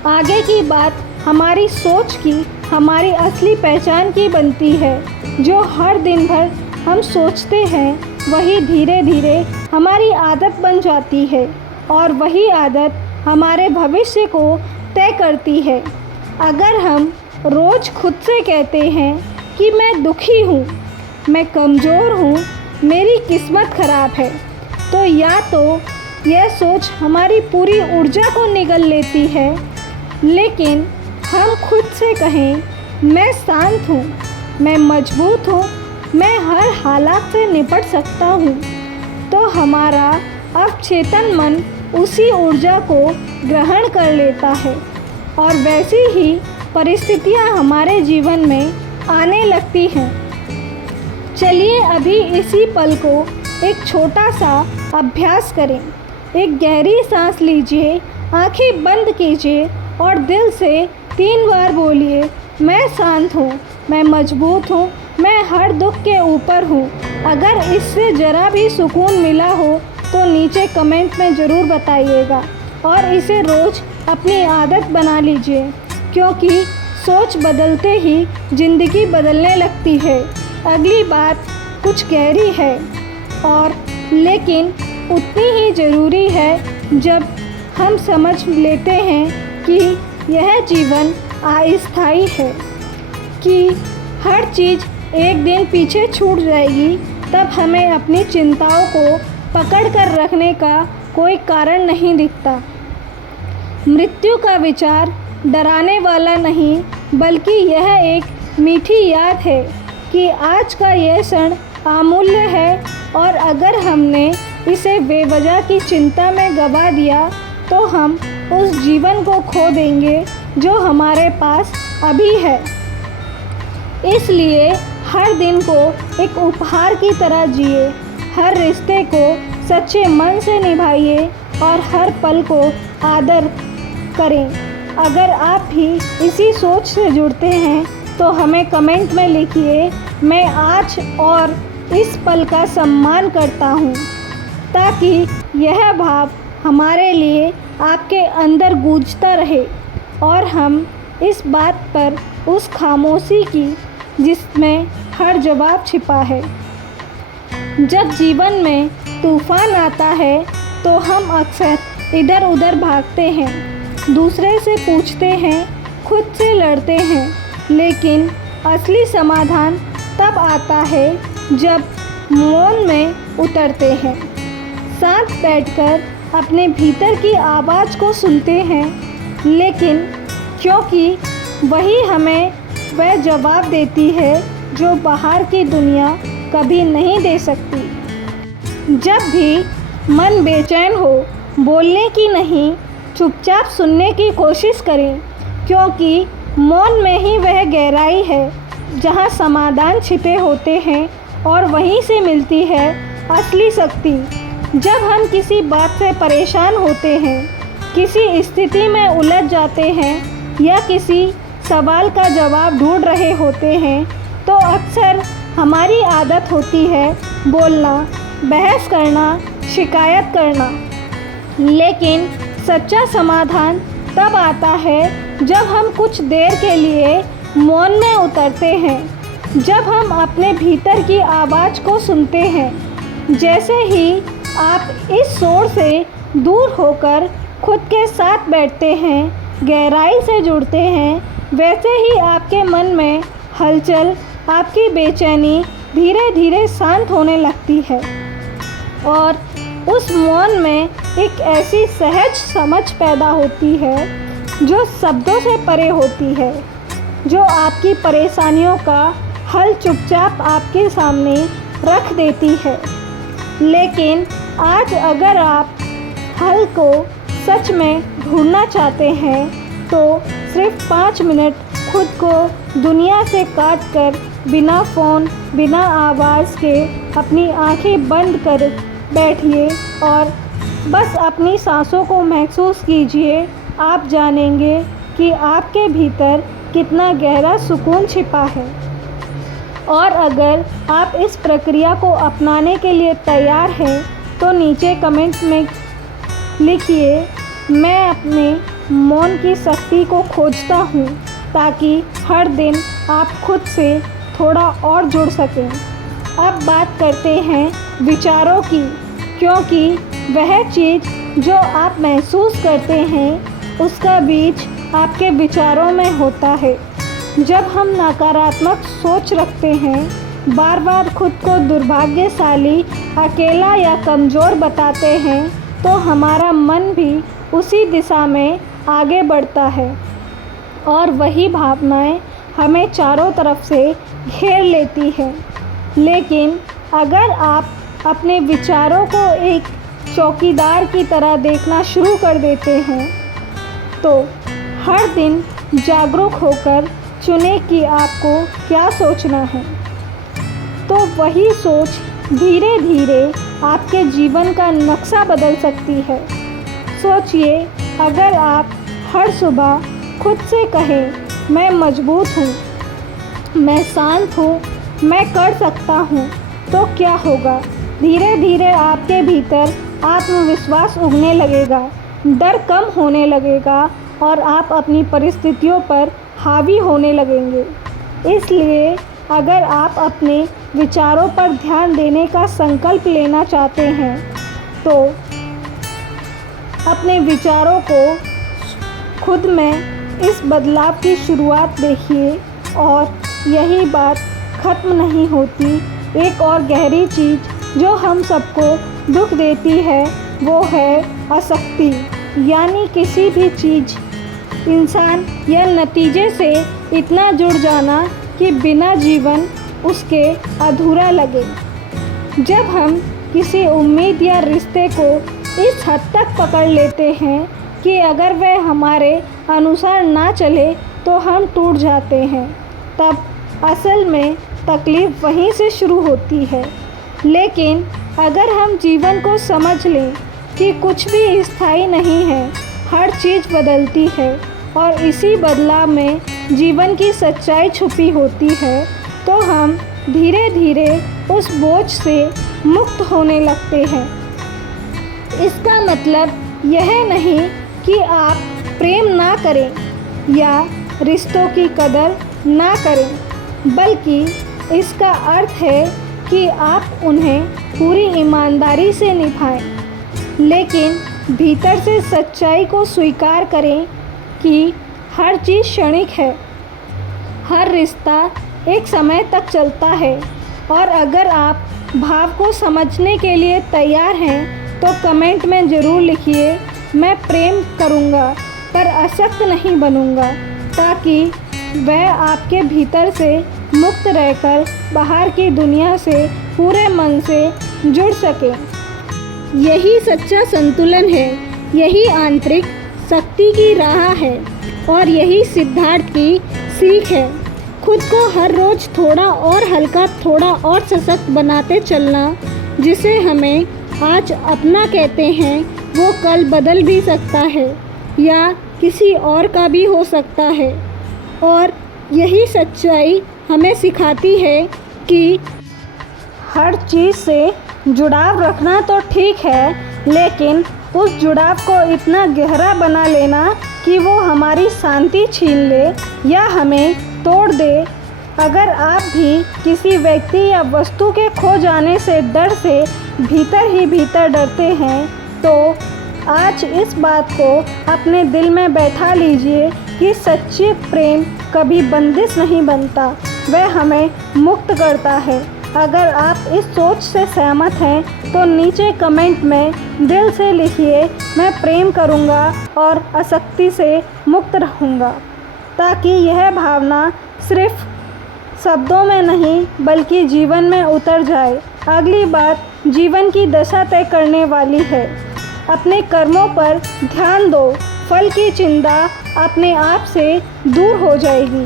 आगे की बात हमारी सोच की, हमारी असली पहचान की बनती है। जो हर दिन भर हम सोचते हैं वही धीरे धीरे हमारी आदत बन जाती है, और वही आदत हमारे भविष्य को तय करती है। अगर हम रोज़ खुद से कहते हैं कि मैं दुखी हूँ, मैं कमज़ोर हूँ, मेरी किस्मत ख़राब है, तो या तो यह सोच हमारी पूरी ऊर्जा को निगल लेती है। लेकिन हम खुद से कहें, मैं शांत हूँ, मैं मजबूत हूँ, मैं हर हालात से निपट सकता हूँ, तो हमारा अवचेतन मन उसी ऊर्जा को ग्रहण कर लेता है, और वैसी ही परिस्थितियाँ हमारे जीवन में आने लगती हैं। चलिए अभी इसी पल को एक छोटा सा अभ्यास करें। एक गहरी सांस लीजिए, आंखें बंद कीजिए और दिल से 3 बार बोलिए, मैं शांत हूँ, मैं मजबूत हूँ, मैं हर दुख के ऊपर हूँ। अगर इससे ज़रा भी सुकून मिला हो तो नीचे कमेंट में ज़रूर बताइएगा, और इसे रोज़ अपनी आदत बना लीजिए, क्योंकि सोच बदलते ही ज़िंदगी बदलने लगती है। अगली बात कुछ गहरी है, और लेकिन उतनी ही ज़रूरी है। जब हम समझ लेते हैं कि यह जीवन अस्थायी है, कि हर चीज़ एक दिन पीछे छूट जाएगी, तब हमें अपनी चिंताओं को पकड़ कर रखने का कोई कारण नहीं दिखता। मृत्यु का विचार डराने वाला नहीं, बल्कि यह एक मीठी याद है कि आज का यह क्षण अमूल्य है, और अगर हमने इसे बेवजह की चिंता में गंवा दिया तो हम उस जीवन को खो देंगे जो हमारे पास अभी है। इसलिए हर दिन को एक उपहार की तरह जिए, हर रिश्ते को सच्चे मन से निभाइए और हर पल को आदर करें। अगर आप भी इसी सोच से जुड़ते हैं तो हमें कमेंट में लिखिए, मैं आज और इस पल का सम्मान करता हूँ, ताकि यह भाव हमारे लिए आपके अंदर गूंजता रहे और हम इस बात पर उस खामोशी की जिसमें हर जवाब छिपा है। जब जीवन में तूफान आता है तो हम अक्सर इधर उधर भागते हैं, दूसरे से पूछते हैं, खुद से लड़ते हैं, लेकिन असली समाधान तब आता है जब मौन में उतरते हैं, साथ बैठकर अपने भीतर की आवाज़ को सुनते हैं। लेकिन क्योंकि वही हमें वह जवाब देती है जो बाहर की दुनिया कभी नहीं दे सकती। जब भी मन बेचैन हो, बोलने की नहीं, चुपचाप सुनने की कोशिश करें, क्योंकि मौन में ही वह गहराई है जहाँ समाधान छिपे होते हैं और वहीं से मिलती है असली शक्ति। जब हम किसी बात से परेशान होते हैं, किसी स्थिति में उलझ जाते हैं या किसी सवाल का जवाब ढूंढ रहे होते हैं, तो अक्सर हमारी आदत होती है बोलना, बहस करना, शिकायत करना। लेकिन सच्चा समाधान तब आता है जब हम कुछ देर के लिए मौन में उतरते हैं, जब हम अपने भीतर की आवाज़ को सुनते हैं। जैसे ही आप इस शोर से दूर होकर खुद के साथ बैठते हैं, गहराई से जुड़ते हैं, वैसे ही आपके मन में हलचल, आपकी बेचैनी धीरे धीरे शांत होने लगती है और उस मौन में एक ऐसी सहज समझ पैदा होती है जो शब्दों से परे होती है, जो आपकी परेशानियों का हल चुपचाप आपके सामने रख देती है। लेकिन आज अगर आप हल को सच में ढूंढना चाहते हैं, तो सिर्फ 5 मिनट खुद को दुनिया से काट कर, बिना फ़ोन, बिना आवाज़ के अपनी आंखें बंद कर बैठिए और बस अपनी सांसों को महसूस कीजिए। आप जानेंगे कि आपके भीतर कितना गहरा सुकून छिपा है। और अगर आप इस प्रक्रिया को अपनाने के लिए तैयार हैं, तो नीचे कमेंट में लिखिए, मैं अपने मौन की शक्ति को खोजता हूँ, ताकि हर दिन आप खुद से थोड़ा और जुड़ सकें। अब बात करते हैं विचारों की, क्योंकि वह चीज़ जो आप महसूस करते हैं, उसका बीज आपके विचारों में होता है। जब हम नकारात्मक सोच रखते हैं, बार बार खुद को दुर्भाग्यशाली, अकेला या कमज़ोर बताते हैं, तो हमारा मन भी उसी दिशा में आगे बढ़ता है और वही भावनाएं हमें चारों तरफ से घेर लेती हैं। लेकिन अगर आप अपने विचारों को एक चौकीदार की तरह देखना शुरू कर देते हैं, तो हर दिन जागरूक होकर चुनें कि आपको क्या सोचना है, तो वही सोच धीरे धीरे आपके जीवन का नक्शा बदल सकती है। सोचिए, अगर आप हर सुबह खुद से कहें, मैं मजबूत हूँ, मैं शांत हूँ, मैं कर सकता हूँ, तो क्या होगा? धीरे धीरे आपके भीतर आत्मविश्वास उगने लगेगा, डर कम होने लगेगा और आप अपनी परिस्थितियों पर हावी होने लगेंगे। इसलिए अगर आप अपने विचारों पर ध्यान देने का संकल्प लेना चाहते हैं, तो अपने विचारों को खुद में इस बदलाव की शुरुआत देखिए। और यही बात ख़त्म नहीं होती। एक और गहरी चीज़ जो हम सबको दुख देती है, वो है आसक्ति, यानी किसी भी चीज़, इंसान या नतीजे से इतना जुड़ जाना कि बिना जीवन उसके अधूरा लगे। जब हम किसी उम्मीद या रिश्ते को इस हद तक पकड़ लेते हैं कि अगर वह हमारे अनुसार ना चले तो हम टूट जाते हैं, तब असल में तकलीफ़ वहीं से शुरू होती है। लेकिन अगर हम जीवन को समझ लें कि कुछ भी स्थायी नहीं है, हर चीज़ बदलती है और इसी बदलाव में जीवन की सच्चाई छुपी होती है, तो हम धीरे धीरे उस बोझ से मुक्त होने लगते हैं। इसका मतलब यह नहीं कि आप प्रेम ना करें या रिश्तों की कदर ना करें, बल्कि इसका अर्थ है कि आप उन्हें पूरी ईमानदारी से निभाएं, लेकिन भीतर से सच्चाई को स्वीकार करें कि हर चीज़ क्षणिक है, हर रिश्ता एक समय तक चलता है। और अगर आप भाव को समझने के लिए तैयार हैं, तो कमेंट में ज़रूर लिखिए, मैं प्रेम करूँगा पर आसक्त नहीं बनूँगा, ताकि वह आपके भीतर से मुक्त रहकर बाहर की दुनिया से पूरे मन से जुड़ सके। यही सच्चा संतुलन है, यही आंतरिक शक्ति की राह है और यही सिद्धार्थ की सीख है। खुद को हर रोज़ थोड़ा और हल्का, थोड़ा और सशक्त बनाते चलना। जिसे हमें आज अपना कहते हैं वो कल बदल भी सकता है या किसी और का भी हो सकता है। और यही सच्चाई हमें सिखाती है कि हर चीज़ से जुड़ाव रखना तो ठीक है, लेकिन उस जुड़ाव को इतना गहरा बना लेना कि वो हमारी शांति छीन ले या हमें तोड़ दे। अगर आप भी किसी व्यक्ति या वस्तु के खो जाने से डर से भीतर ही भीतर डरते हैं, तो आज इस बात को अपने दिल में बैठा लीजिए कि सच्चे प्रेम कभी बंदिश नहीं बनता, वह हमें मुक्त करता है। अगर आप इस सोच से सहमत हैं तो नीचे कमेंट में दिल से लिखिए, मैं प्रेम करूंगा और आसक्ति से मुक्त रहूंगा, ताकि यह भावना सिर्फ शब्दों में नहीं बल्कि जीवन में उतर जाए। अगली बात जीवन की दशा तय करने वाली है। अपने कर्मों पर ध्यान दो, फल की चिंता अपने आप से दूर हो जाएगी,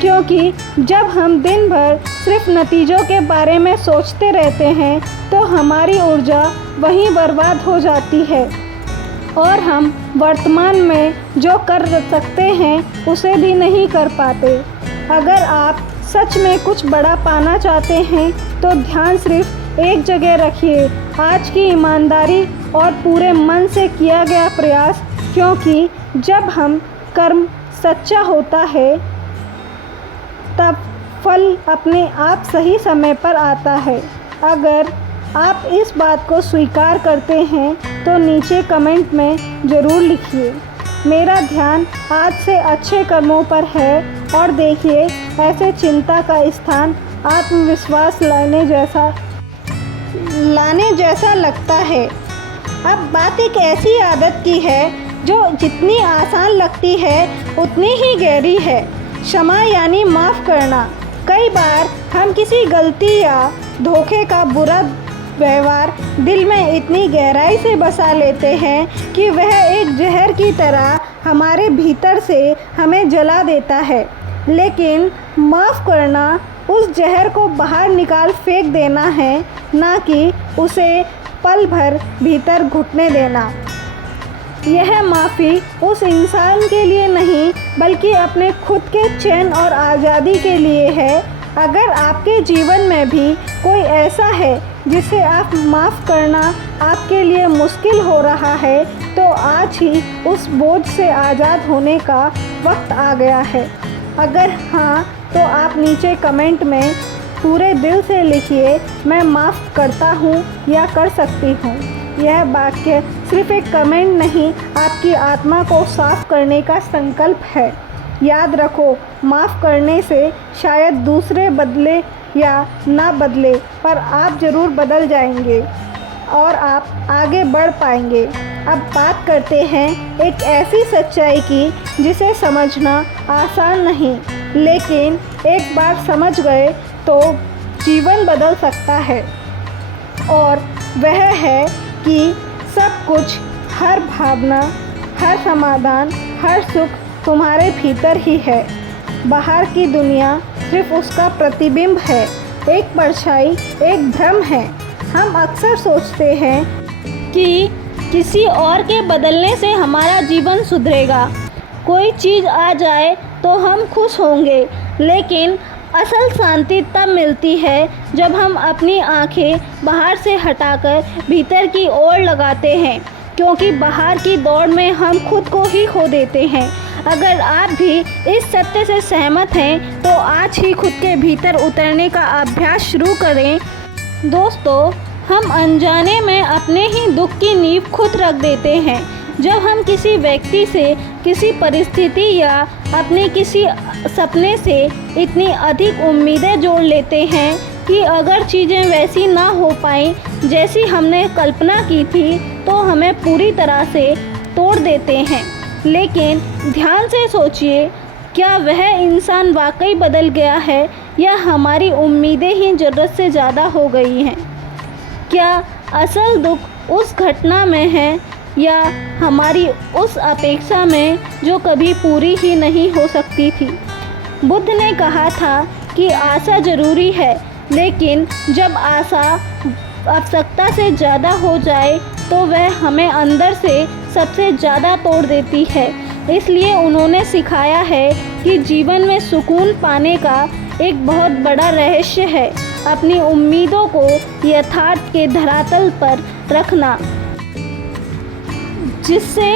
क्योंकि जब हम दिन भर सिर्फ नतीजों के बारे में सोचते रहते हैं तो हमारी ऊर्जा वहीं बर्बाद हो जाती है और हम वर्तमान में जो कर सकते हैं उसे भी नहीं कर पाते। अगर आप सच में कुछ बड़ा पाना चाहते हैं तो ध्यान सिर्फ एक जगह रखिए, आज की ईमानदारी और पूरे मन से किया गया प्रयास, क्योंकि जब हम कर्म सच्चा होता है तब फल अपने आप सही समय पर आता है। अगर आप इस बात को स्वीकार करते हैं तो नीचे कमेंट में ज़रूर लिखिए, मेरा ध्यान आज से अच्छे कर्मों पर है। और देखिए, ऐसे चिंता का स्थान आत्मविश्वास लाने जैसा लगता है। अब बात एक ऐसी आदत की है जो जितनी आसान लगती है उतनी ही गहरी है। क्षमा यानी माफ़ करना। कई बार हम किसी गलती या धोखे का बुरा व्यवहार दिल में इतनी गहराई से बसा लेते हैं कि वह एक जहर की तरह हमारे भीतर से हमें जला देता है। लेकिन माफ़ करना उस जहर को बाहर निकाल फेंक देना है, ना कि उसे पल भर भीतर घुटने देना। यह माफ़ी उस इंसान के लिए नहीं बल्कि अपने खुद के चैन और आज़ादी के लिए है। अगर आपके जीवन में भी कोई ऐसा है जिसे आप माफ़ करना आपके लिए मुश्किल हो रहा है, तो आज ही उस बोझ से आज़ाद होने का वक्त आ गया है। अगर हाँ, तो आप नीचे कमेंट में पूरे दिल से लिखिए, मैं माफ़ करता हूँ या कर सकती हूँ। यह वाक्य सिर्फ एक कमेंट नहीं, आपकी आत्मा को साफ करने का संकल्प है। याद रखो, माफ़ करने से शायद दूसरे बदले या ना बदले, पर आप ज़रूर बदल जाएंगे और आप आगे बढ़ पाएंगे। अब बात करते हैं एक ऐसी सच्चाई की जिसे समझना आसान नहीं, लेकिन एक बार समझ गए तो जीवन बदल सकता है। और वह है कि सब कुछ, हर भावना, हर समाधान, हर सुख तुम्हारे भीतर ही है। बाहर की दुनिया सिर्फ उसका प्रतिबिंब है, एक परछाई, एक भ्रम है। हम अक्सर सोचते हैं कि किसी और के बदलने से हमारा जीवन सुधरेगा, कोई चीज़ आ जाए तो हम खुश होंगे, लेकिन असल शांति तब मिलती है जब हम अपनी आंखें बाहर से हटाकर भीतर की ओर लगाते हैं, क्योंकि बाहर की दौड़ में हम खुद को ही खो देते हैं। अगर आप भी इस सत्य से सहमत हैं तो आज ही खुद के भीतर उतरने का अभ्यास शुरू करें। दोस्तों, हम अनजाने में अपने ही दुख की नींव खुद रख देते हैं। जब हम किसी व्यक्ति से, किसी परिस्थिति या अपने किसी सपने से इतनी अधिक उम्मीदें जोड़ लेते हैं कि अगर चीज़ें वैसी ना हो पाई जैसी हमने कल्पना की थी, तो हमें पूरी तरह से तोड़ देते हैं। लेकिन ध्यान से सोचिए, क्या वह इंसान वाकई बदल गया है या हमारी उम्मीदें ही ज़रूरत से ज़्यादा हो गई हैं? क्या असल दुख उस घटना में है या हमारी उस अपेक्षा में जो कभी पूरी ही नहीं हो सकती थी? बुद्ध ने कहा था कि आशा ज़रूरी है, लेकिन जब आशा आवश्यकता से ज़्यादा हो जाए तो वह हमें अंदर से सबसे ज़्यादा तोड़ देती है। इसलिए उन्होंने सिखाया है कि जीवन में सुकून पाने का एक बहुत बड़ा रहस्य है अपनी उम्मीदों को यथार्थ के धरातल पर रखना, जिससे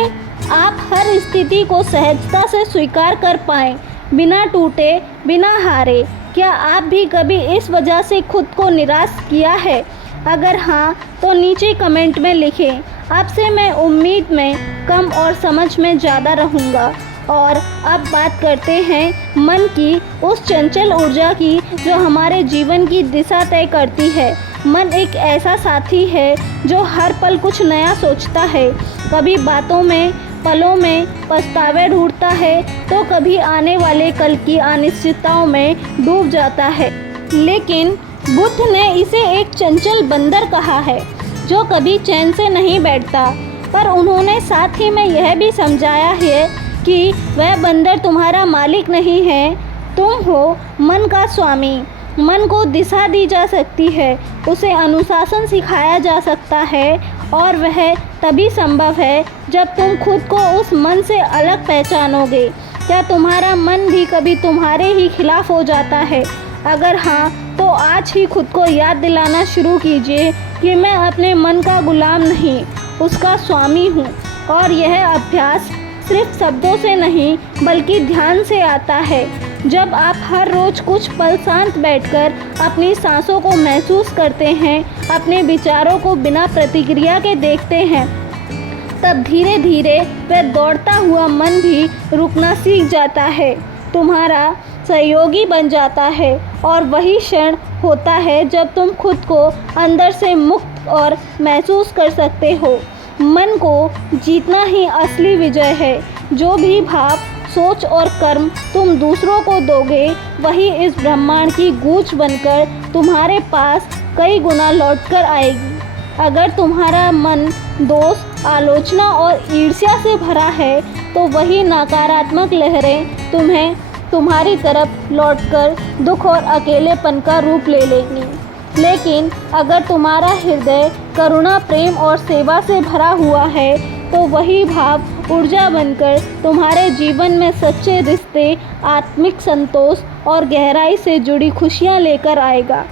आप हर स्थिति को सहजता से स्वीकार कर पाएं, बिना टूटे, बिना हारे। क्या आप भी कभी इस वजह से खुद को निराश किया है? अगर हाँ, तो नीचे कमेंट में लिखें। आपसे मैं उम्मीद में कम और समझ में ज़्यादा रहूँगा। और अब बात करते हैं मन की उस चंचल ऊर्जा की जो हमारे जीवन की दिशा तय करती है। मन एक ऐसा साथी है जो हर पल कुछ नया सोचता है। कभी बातों में, पलों में पछतावे ढूंढता है, तो कभी आने वाले कल की अनिश्चितताओं में डूब जाता है। लेकिन बुद्ध ने इसे एक चंचल बंदर कहा है जो कभी चैन से नहीं बैठता। पर उन्होंने साथ ही में यह भी समझाया है कि वह बंदर तुम्हारा मालिक नहीं है, तुम हो मन का स्वामी। मन को दिशा दी जा सकती है, उसे अनुशासन सिखाया जा सकता है, और वह तभी संभव है जब तुम खुद को उस मन से अलग पहचानोगे। क्या तुम्हारा मन भी कभी तुम्हारे ही खिलाफ हो जाता है? अगर हाँ, तो आज ही खुद को याद दिलाना शुरू कीजिए कि मैं अपने मन का गुलाम नहीं, उसका स्वामी हूँ। और यह अभ्यास सिर्फ शब्दों से नहीं बल्कि ध्यान से आता है। जब आप हर रोज़ कुछ पल शांत बैठकर अपनी सांसों को महसूस करते हैं, अपने विचारों को बिना प्रतिक्रिया के देखते हैं, तब धीरे धीरे वह दौड़ता हुआ मन भी रुकना सीख जाता है, तुम्हारा सहयोगी बन जाता है। और वही क्षण होता है जब तुम खुद को अंदर से मुक्त और महसूस कर सकते हो। मन को जीतना ही असली विजय है। जो भी भाव, सोच और कर्म तुम दूसरों को दोगे, वही इस ब्रह्मांड की गूंज बनकर तुम्हारे पास कई गुना लौटकर आएगी। अगर तुम्हारा मन दोष, आलोचना और ईर्ष्या से भरा है, तो वही नकारात्मक लहरें तुम्हारी तरफ लौटकर दुख और अकेलेपन का रूप ले लेंगी। लेकिन अगर तुम्हारा हृदय करुणा, प्रेम और सेवा से भरा हुआ है, तो वही भाव ऊर्जा बनकर तुम्हारे जीवन में सच्चे रिश्ते, आत्मिक संतोष और गहराई से जुड़ी खुशियाँ लेकर आएगा।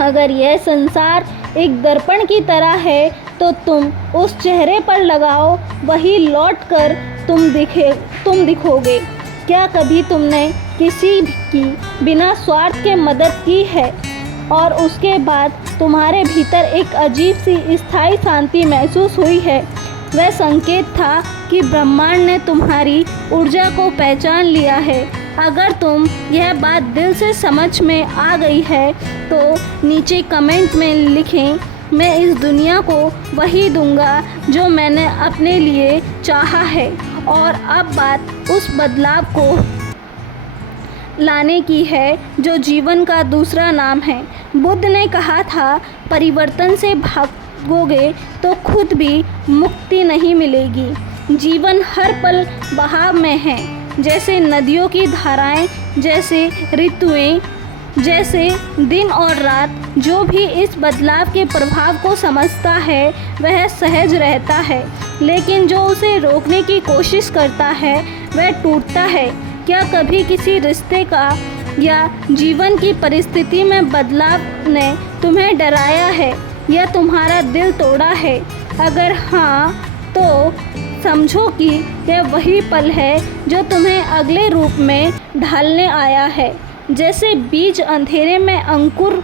अगर यह संसार एक दर्पण की तरह है, तो तुम उस चेहरे पर लगाओ, वही लौट कर तुम दिखोगे। क्या कभी तुमने किसी की बिना स्वार्थ के मदद की है और उसके बाद तुम्हारे भीतर एक अजीब सी स्थायी शांति महसूस हुई है? वह संकेत था कि ब्रह्मांड ने तुम्हारी ऊर्जा को पहचान लिया है। अगर तुम यह बात दिल से समझ में आ गई है, तो नीचे कमेंट में लिखें, मैं इस दुनिया को वही दूंगा जो मैंने अपने लिए चाहा है। और अब बात उस बदलाव को लाने की है जो जीवन का दूसरा नाम है। बुद्ध ने कहा था, परिवर्तन से भागोगे तो खुद भी मुक्ति नहीं मिलेगी। जीवन हर पल बहाव में है, जैसे नदियों की धाराएं, जैसे ऋतुएं, जैसे दिन और रात। जो भी इस बदलाव के प्रभाव को समझता है वह सहज रहता है, लेकिन जो उसे रोकने की कोशिश करता है वह टूटता है। क्या कभी किसी रिश्ते का या जीवन की परिस्थिति में बदलाव ने तुम्हें डराया है या तुम्हारा दिल तोड़ा है? अगर हाँ, तो समझो कि यह वही पल है जो तुम्हें अगले रूप में ढालने आया है। जैसे बीज अंधेरे में अंकुर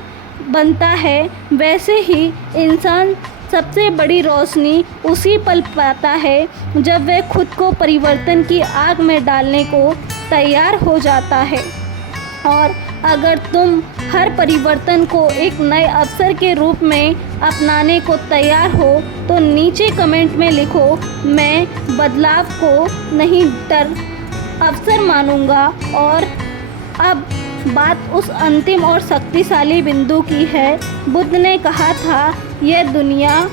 बनता है, वैसे ही इंसान सबसे बड़ी रोशनी उसी पल पाता है जब वह खुद को परिवर्तन की आग में डालने को तैयार हो जाता है। और अगर तुम हर परिवर्तन को एक नए अवसर के रूप में अपनाने को तैयार हो, तो नीचे कमेंट में लिखो, मैं बदलाव को नहीं डर अवसर मानूंगा। और अब बात उस अंतिम और शक्तिशाली बिंदु की है। बुद्ध ने कहा था, यह दुनिया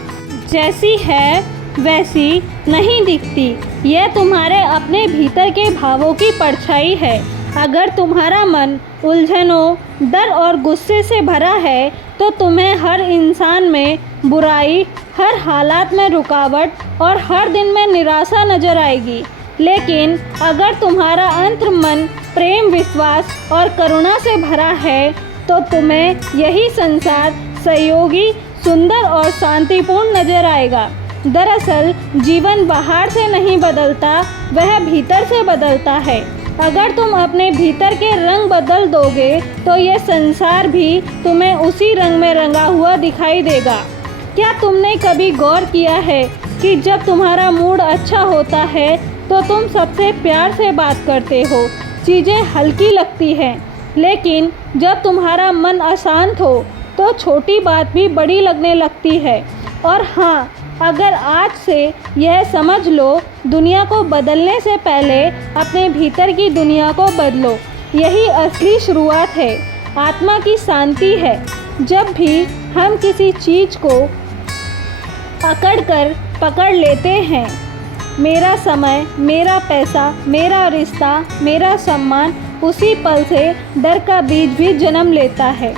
जैसी है वैसी नहीं दिखती, यह तुम्हारे अपने भीतर के भावों की परछाई है। अगर तुम्हारा मन उलझनों, डर और गुस्से से भरा है तो तुम्हें हर इंसान में बुराई, हर हालात में रुकावट और हर दिन में निराशा नजर आएगी। लेकिन अगर तुम्हारा अंतर्मन प्रेम, विश्वास और करुणा से भरा है तो तुम्हें यही संसार सहयोगी, सुंदर और शांतिपूर्ण नजर आएगा। दरअसल जीवन बाहर से नहीं बदलता, वह भीतर से बदलता है। अगर तुम अपने भीतर के रंग बदल दोगे तो यह संसार भी तुम्हें उसी रंग में रंगा हुआ दिखाई देगा। क्या तुमने कभी गौर किया है कि जब तुम्हारा मूड अच्छा होता है तो तुम सबसे प्यार से बात करते हो, चीज़ें हल्की लगती हैं, लेकिन जब तुम्हारा मन अशांत हो तो छोटी बात भी बड़ी लगने लगती है। और हाँ, अगर आज से यह समझ लो, दुनिया को बदलने से पहले अपने भीतर की दुनिया को बदलो। यही असली शुरुआत है, आत्मा की शांति है। जब भी हम किसी चीज़ को पकड़ लेते हैं, मेरा समय, मेरा पैसा, मेरा रिश्ता, मेरा सम्मान, उसी पल से डर का बीज भी जन्म लेता है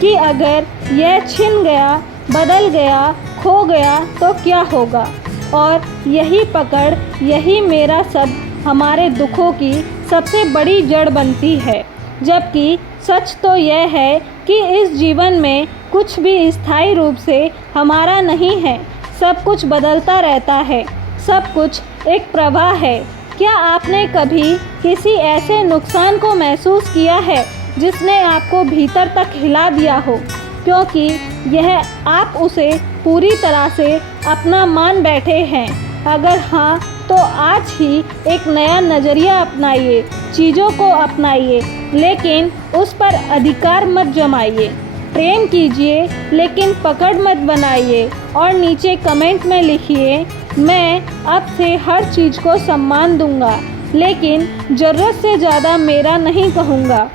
कि अगर यह छिन गया, बदल गया, खो गया तो क्या होगा। और यही पकड़, यही मेरा सब हमारे दुखों की सबसे बड़ी जड़ बनती है। जबकि सच तो यह है कि इस जीवन में कुछ भी स्थायी रूप से हमारा नहीं है, सब कुछ बदलता रहता है, सब कुछ एक प्रवाह है। क्या आपने कभी किसी ऐसे नुकसान को महसूस किया है जिसने आपको भीतर तक हिला दिया हो, क्योंकि यह आप उसे पूरी तरह से अपना मान बैठे हैं? अगर हाँ, तो आज ही एक नया नज़रिया अपनाइए, चीज़ों को अपनाइए, लेकिन उस पर अधिकार मत जमाइए। प्रेम कीजिए लेकिन पकड़ मत बनाइए। और नीचे कमेंट में लिखिए, मैं अब से हर चीज़ को सम्मान दूंगा, लेकिन ज़रूरत से ज़्यादा मेरा नहीं कहूँगा।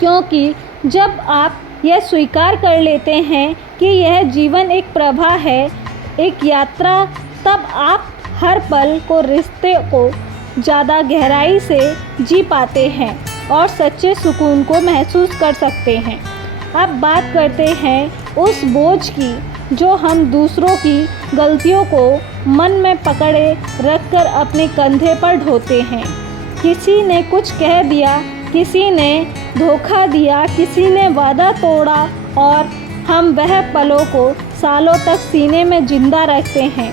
क्योंकि जब आप यह स्वीकार कर लेते हैं कि यह जीवन एक प्रवाह है, एक यात्रा, तब आप हर पल को, रिश्ते को ज़्यादा गहराई से जी पाते हैं और सच्चे सुकून को महसूस कर सकते हैं। अब बात करते हैं उस बोझ की जो हम दूसरों की गलतियों को मन में पकड़े रखकर अपने कंधे पर ढोते हैं। किसी ने कुछ कह दिया, किसी ने धोखा दिया, किसी ने वादा तोड़ा और हम वह पलों को सालों तक सीने में जिंदा रखते हैं।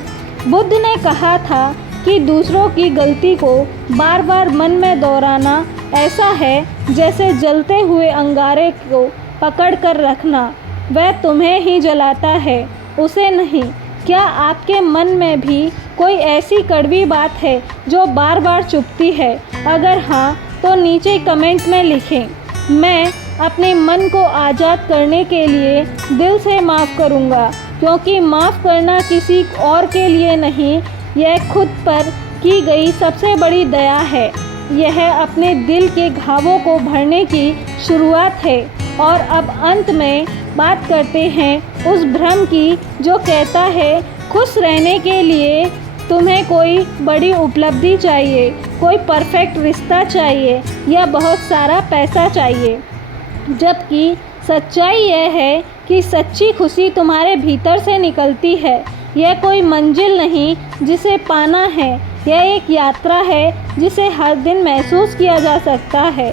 बुद्ध ने कहा था कि दूसरों की गलती को बार बार मन में दोहराना ऐसा है जैसे जलते हुए अंगारे को पकड़ कर रखना, वह तुम्हें ही जलाता है, उसे नहीं। क्या आपके मन में भी कोई ऐसी कड़वी बात है जो बार बार चुभती है? अगर हाँ, तो नीचे कमेंट में लिखें। मैं अपने मन को आज़ाद करने के लिए दिल से माफ़ करूँगा, क्योंकि माफ़ करना किसी और के लिए नहीं, यह खुद पर की गई सबसे बड़ी दया है। यह अपने दिल के घावों को भरने की शुरुआत है। और अब अंत में बात करते हैं उस भ्रम की जो कहता है खुश रहने के लिए तुम्हें कोई बड़ी उपलब्धि चाहिए, कोई परफेक्ट रिश्ता चाहिए या बहुत सारा पैसा चाहिए। जबकि सच्चाई यह है कि सच्ची खुशी तुम्हारे भीतर से निकलती है। यह कोई मंजिल नहीं जिसे पाना है, यह एक यात्रा है जिसे हर दिन महसूस किया जा सकता है।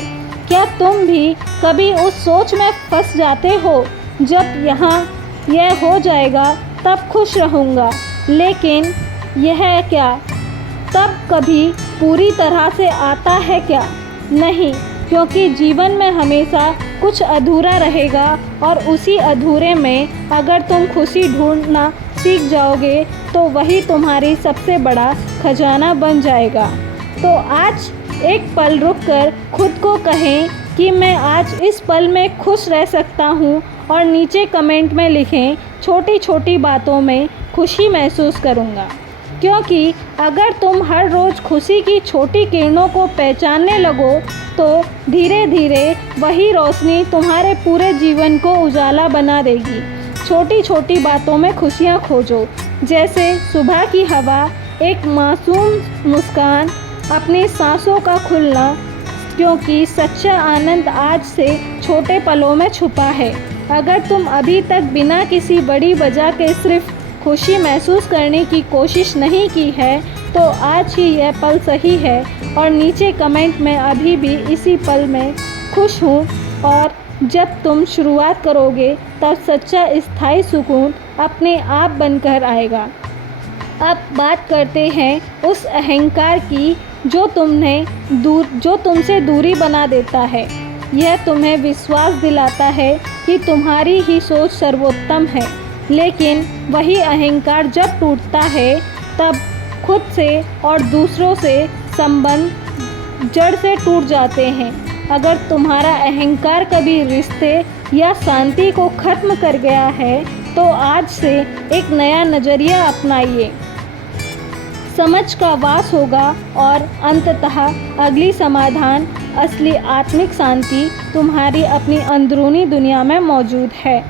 क्या तुम भी कभी उस सोच में फंस जाते हो, जब यहाँ यह हो जाएगा तब खुश रहूँगा, लेकिन यह क्या तब कभी पूरी तरह से आता है क्या? नहीं, क्योंकि जीवन में हमेशा कुछ अधूरा रहेगा और उसी अधूरे में अगर तुम खुशी ढूंढना सीख जाओगे तो वही तुम्हारी सबसे बड़ा खजाना बन जाएगा। तो आज एक पल रुककर खुद को कहें कि मैं आज इस पल में खुश रह सकता हूँ, और नीचे कमेंट में लिखें, छोटी छोटी बातों में खुशी महसूस करूँगा। क्योंकि अगर तुम हर रोज़ खुशी की छोटी किरणों को पहचानने लगो तो धीरे धीरे वही रोशनी तुम्हारे पूरे जीवन को उजाला बना देगी। छोटी छोटी बातों में खुशियाँ खोजो, जैसे सुबह की हवा, एक मासूम मुस्कान, अपनी सांसों का खुलना, क्योंकि सच्चा आनंद आज से छोटे पलों में छुपा है। अगर तुम अभी तक बिना किसी बड़ी वजह के सिर्फ खुशी महसूस करने की कोशिश नहीं की है तो आज ही यह पल सही है। और नीचे कमेंट में अभी भी इसी पल में खुश हूँ। और जब तुम शुरुआत करोगे तब सच्चा स्थायी सुकून अपने आप बनकर आएगा। अब बात करते हैं उस अहंकार की जो तुमसे दूरी बना देता है। यह तुम्हें विश्वास दिलाता है कि तुम्हारी ही सोच सर्वोत्तम है, लेकिन वही अहंकार जब टूटता है तब खुद से और दूसरों से संबंध जड़ से टूट जाते हैं। अगर तुम्हारा अहंकार कभी रिश्ते या शांति को ख़त्म कर गया है तो आज से एक नया नज़रिया अपनाइए। समझ का वास होगा और अंततः अगली समाधान, असली आत्मिक शांति तुम्हारी अपनी अंदरूनी दुनिया में मौजूद है।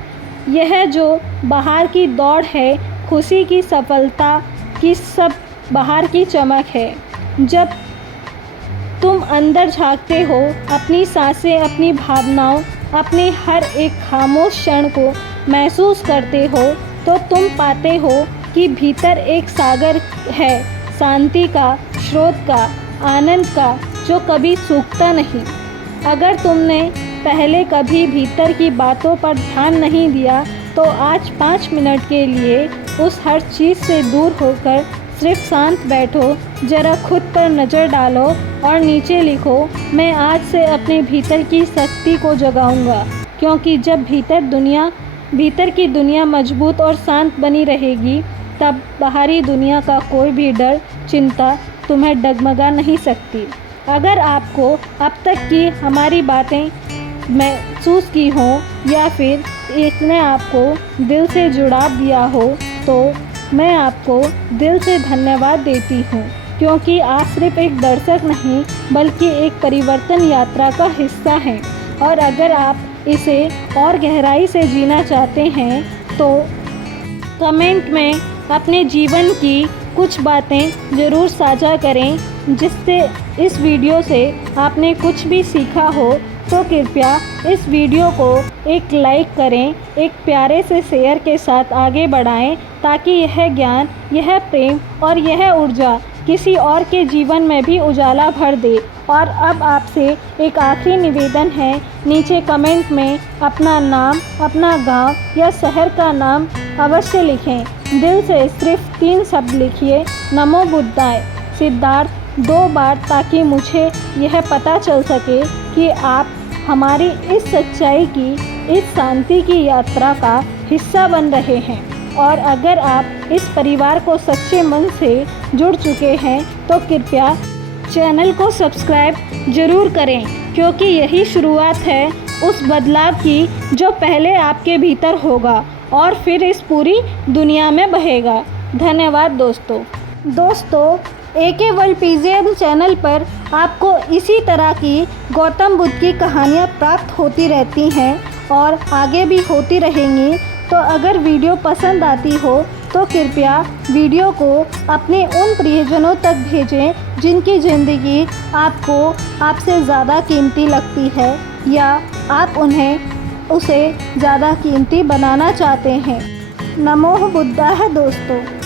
यह जो बाहर की दौड़ है, खुशी की सफलता की सब बाहर की चमक है। जब तुम अंदर झांकते हो, अपनी सांसें, अपनी भावनाओं, अपने हर एक खामोश क्षण को महसूस करते हो तो तुम पाते हो कि भीतर एक सागर है, शांति का, स्रोत का, आनंद का, जो कभी सूखता नहीं। अगर तुमने पहले कभी भीतर की बातों पर ध्यान नहीं दिया तो आज 5 मिनट के लिए उस हर चीज़ से दूर होकर सिर्फ शांत बैठो, ज़रा खुद पर नज़र डालो और नीचे लिखो, मैं आज से अपने भीतर की शक्ति को जगाऊंगा। क्योंकि जब भीतर की दुनिया मजबूत और शांत बनी रहेगी तब बाहरी दुनिया का कोई भी डर, चिंता तुम्हें डगमगा नहीं सकती। अगर आपको अब तक की हमारी बातें महसूस की हो या फिर इसने आपको दिल से जुड़ाव दिया हो तो मैं आपको दिल से धन्यवाद देती हूँ, क्योंकि आप सिर्फ एक दर्शक नहीं बल्कि एक परिवर्तन यात्रा का हिस्सा हैं। और अगर आप इसे और गहराई से जीना चाहते हैं तो कमेंट में अपने जीवन की कुछ बातें ज़रूर साझा करें। जिससे इस वीडियो से आपने कुछ भी सीखा हो तो कृपया इस वीडियो को एक लाइक करें, एक प्यारे से शेयर के साथ आगे बढ़ाएं, ताकि यह ज्ञान, यह प्रेम और यह ऊर्जा किसी और के जीवन में भी उजाला भर दे। और अब आपसे एक आखिरी निवेदन है, नीचे कमेंट में अपना नाम, अपना गांव या शहर का नाम अवश्य लिखें। दिल से सिर्फ 3 शब्द लिखिए, नमो बुद्धाय सिद्धार्थ 2 बार, ताकि मुझे यह पता चल सके कि आप हमारी इस सच्चाई की, इस शांति की यात्रा का हिस्सा बन रहे हैं। और अगर आप इस परिवार को सच्चे मन से जुड़ चुके हैं तो कृपया चैनल को सब्सक्राइब ज़रूर करें, क्योंकि यही शुरुआत है उस बदलाव की जो पहले आपके भीतर होगा और फिर इस पूरी दुनिया में बहेगा। धन्यवाद दोस्तों, AK वर्ल्ड PGM चैनल पर आपको इसी तरह की गौतम बुद्ध की कहानियाँ प्राप्त होती रहती हैं और आगे भी होती रहेंगी। तो अगर वीडियो पसंद आती हो तो कृपया वीडियो को अपने उन प्रियजनों तक भेजें जिनकी ज़िंदगी आपसे ज़्यादा कीमती लगती है या आप उसे ज़्यादा कीमती बनाना चाहते हैं। नमो बुद्धाय दोस्तों।